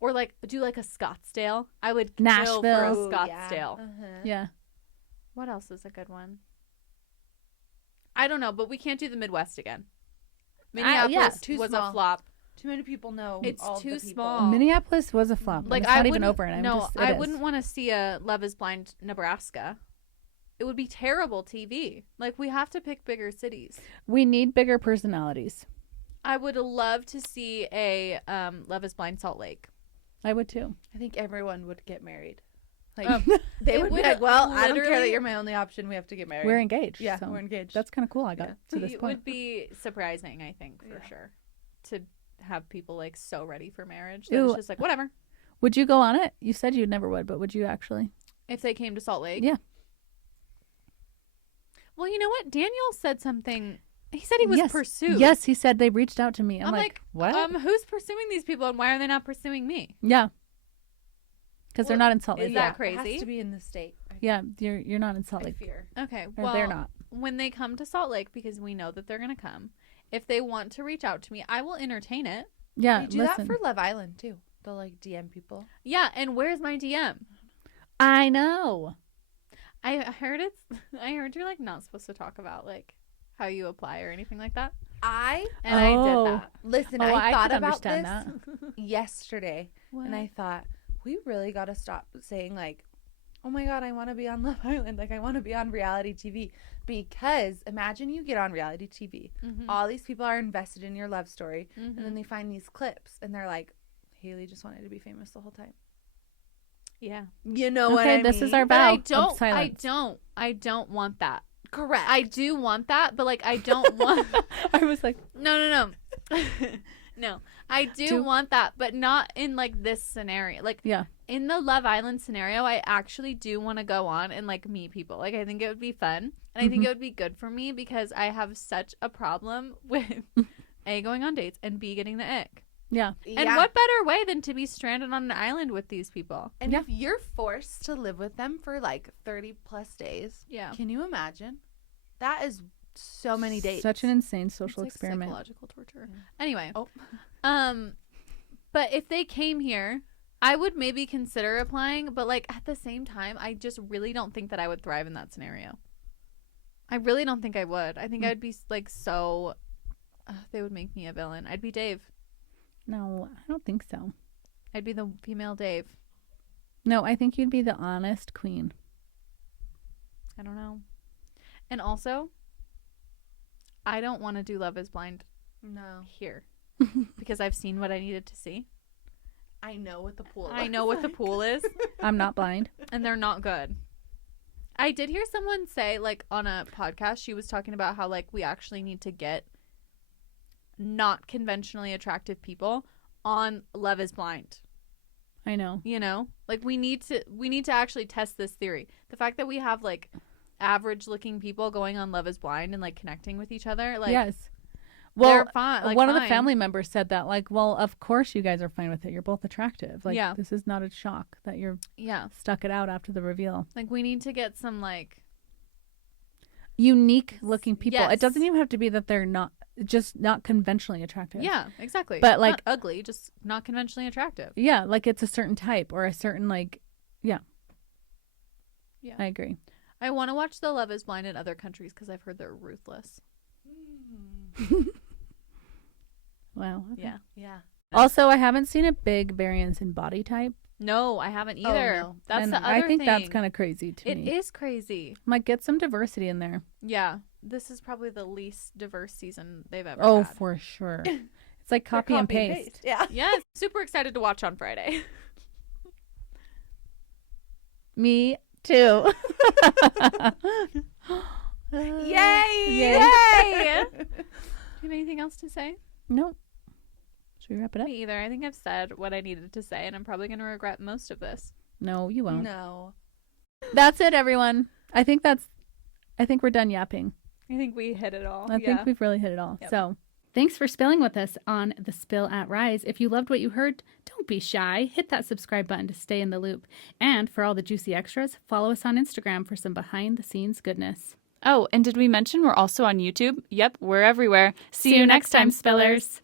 or like do like a Scottsdale. I would kill for a Nashville. Scottsdale. Yeah. What else is a good one? I don't know, but we can't do the Midwest again. Minneapolis too was small. a flop. Too many people know. It's all too the people. small. Minneapolis was a flop. Like It's not I even wouldn't- over. And I wouldn't want to see a Love is Blind Nebraska. It would be terrible TV. Like we have to pick bigger cities. We need bigger personalities. I would love to see a Love is Blind Salt Lake. I would too. I think everyone would get married. Like They they would be would like, well, I don't care literally- that you're my only option. We have to get married. We're engaged. Yeah, so we're engaged. That's kind of cool. I got to this It point. would be surprising, I think, for sure, to have people like so ready for marriage. Ooh. It's just like whatever. Would you go on it? You said you never would, but would you actually? If they came to Salt Lake, Yeah. Well, you know what? Daniel said something. He said he was pursued. Yes, he said they reached out to me. I'm like, what? Who's pursuing these people, and why are they not pursuing me? Yeah. Because they're not in Salt Lake. Is that It crazy? has to be in the state. Yeah, you're not in Salt I Lake. fear. Okay, Or well, they're not. When they come to Salt Lake, because we know that they're going to come, if they want to reach out to me, I will entertain it. Yeah, They do that for Love Island too. They'll like DM people. Yeah, and where's my DM? I know. I heard you're like not supposed to talk about like how you apply or anything like that. I And I did that. listen. Oh, I thought could about this understand that. yesterday, and I thought, we really got to stop saying like, oh my God, I want to be on Love Island. Like, I want to be on reality TV. Because imagine you get on reality TV. All these people are invested in your love story. And then they find these clips and they're like, Haley just wanted to be famous the whole time. Yeah. You know what I mean? This is our vow of silence. I don't want that. Correct. I do want that, but like I don't want I was like, no. No. I do want that, but not in like this scenario. Like in the Love Island scenario, I actually do want to go on and like meet people. Like I think it would be fun, and I think it would be good for me because I have such a problem with A, going on dates, and B, getting the ick. Yeah. And what better way than to be stranded on an island with these people? And if you're forced to live with them for like 30 plus days, can you imagine? That is so many dates. Such an insane social experiment. Psychological torture. Anyway. But if they came here, I would maybe consider applying, but like at the same time, I just really don't think that I would thrive in that scenario. I really don't think I would. I think I'd be like so they would make me a villain. I'd be Dave. No, I don't think so. I'd be the female Dave. No, I think you'd be the honest queen. I don't know. And also, I don't want to do Love is Blind here because I've seen what I needed to see. I know what the pool is. I know what the pool is. I'm not blind. And they're not good. I did hear someone say, like, on a podcast, she was talking about how, like, we actually need to get not conventionally attractive people on Love is Blind. I know. You know? Like, we need to actually test this theory. The fact that we have, like, average looking people going on Love is Blind and, like, connecting with each other. Like, yes. Well, they're fine. Like, one of the family members said that, like, well, of course you guys are fine with it. You're both attractive. Like, this is not a shock that you're stuck it out after the reveal. Like, we need to get some, like, unique looking people. It doesn't even have to be that they're not conventionally attractive. Yeah, exactly. But like, not ugly, just not conventionally attractive. Yeah, like it's a certain type or a certain like, yeah. I agree. I want to watch the Love is Blind in other countries because I've heard they're ruthless. Wow. Okay. Yeah. Also, I haven't seen a big variance in body type. No, I haven't either. No. That's and the other I think thing. that's kind of crazy to me. It is crazy. I'm like, get some diversity in there. Yeah. This is probably the least diverse season they've ever had. For sure. It's like copy and paste. Yeah. Yes. Super excited to watch on Friday. Me too. Yay! Yay! Do you have anything else to say? No. Should we wrap it up? Me either. I think I've said what I needed to say, and I'm probably going to regret most of this. No, you won't. No. That's it, everyone. I think we're done yapping. I think we hit it all. I think we've really hit it all. Yep. So thanks for spilling with us on The Spill at Rise. If you loved what you heard, don't be shy. Hit that subscribe button to stay in the loop. And for all the juicy extras, follow us on Instagram for some behind-the-scenes goodness. Oh, and did we mention we're also on YouTube? Yep, we're everywhere. See you next time, Spillers.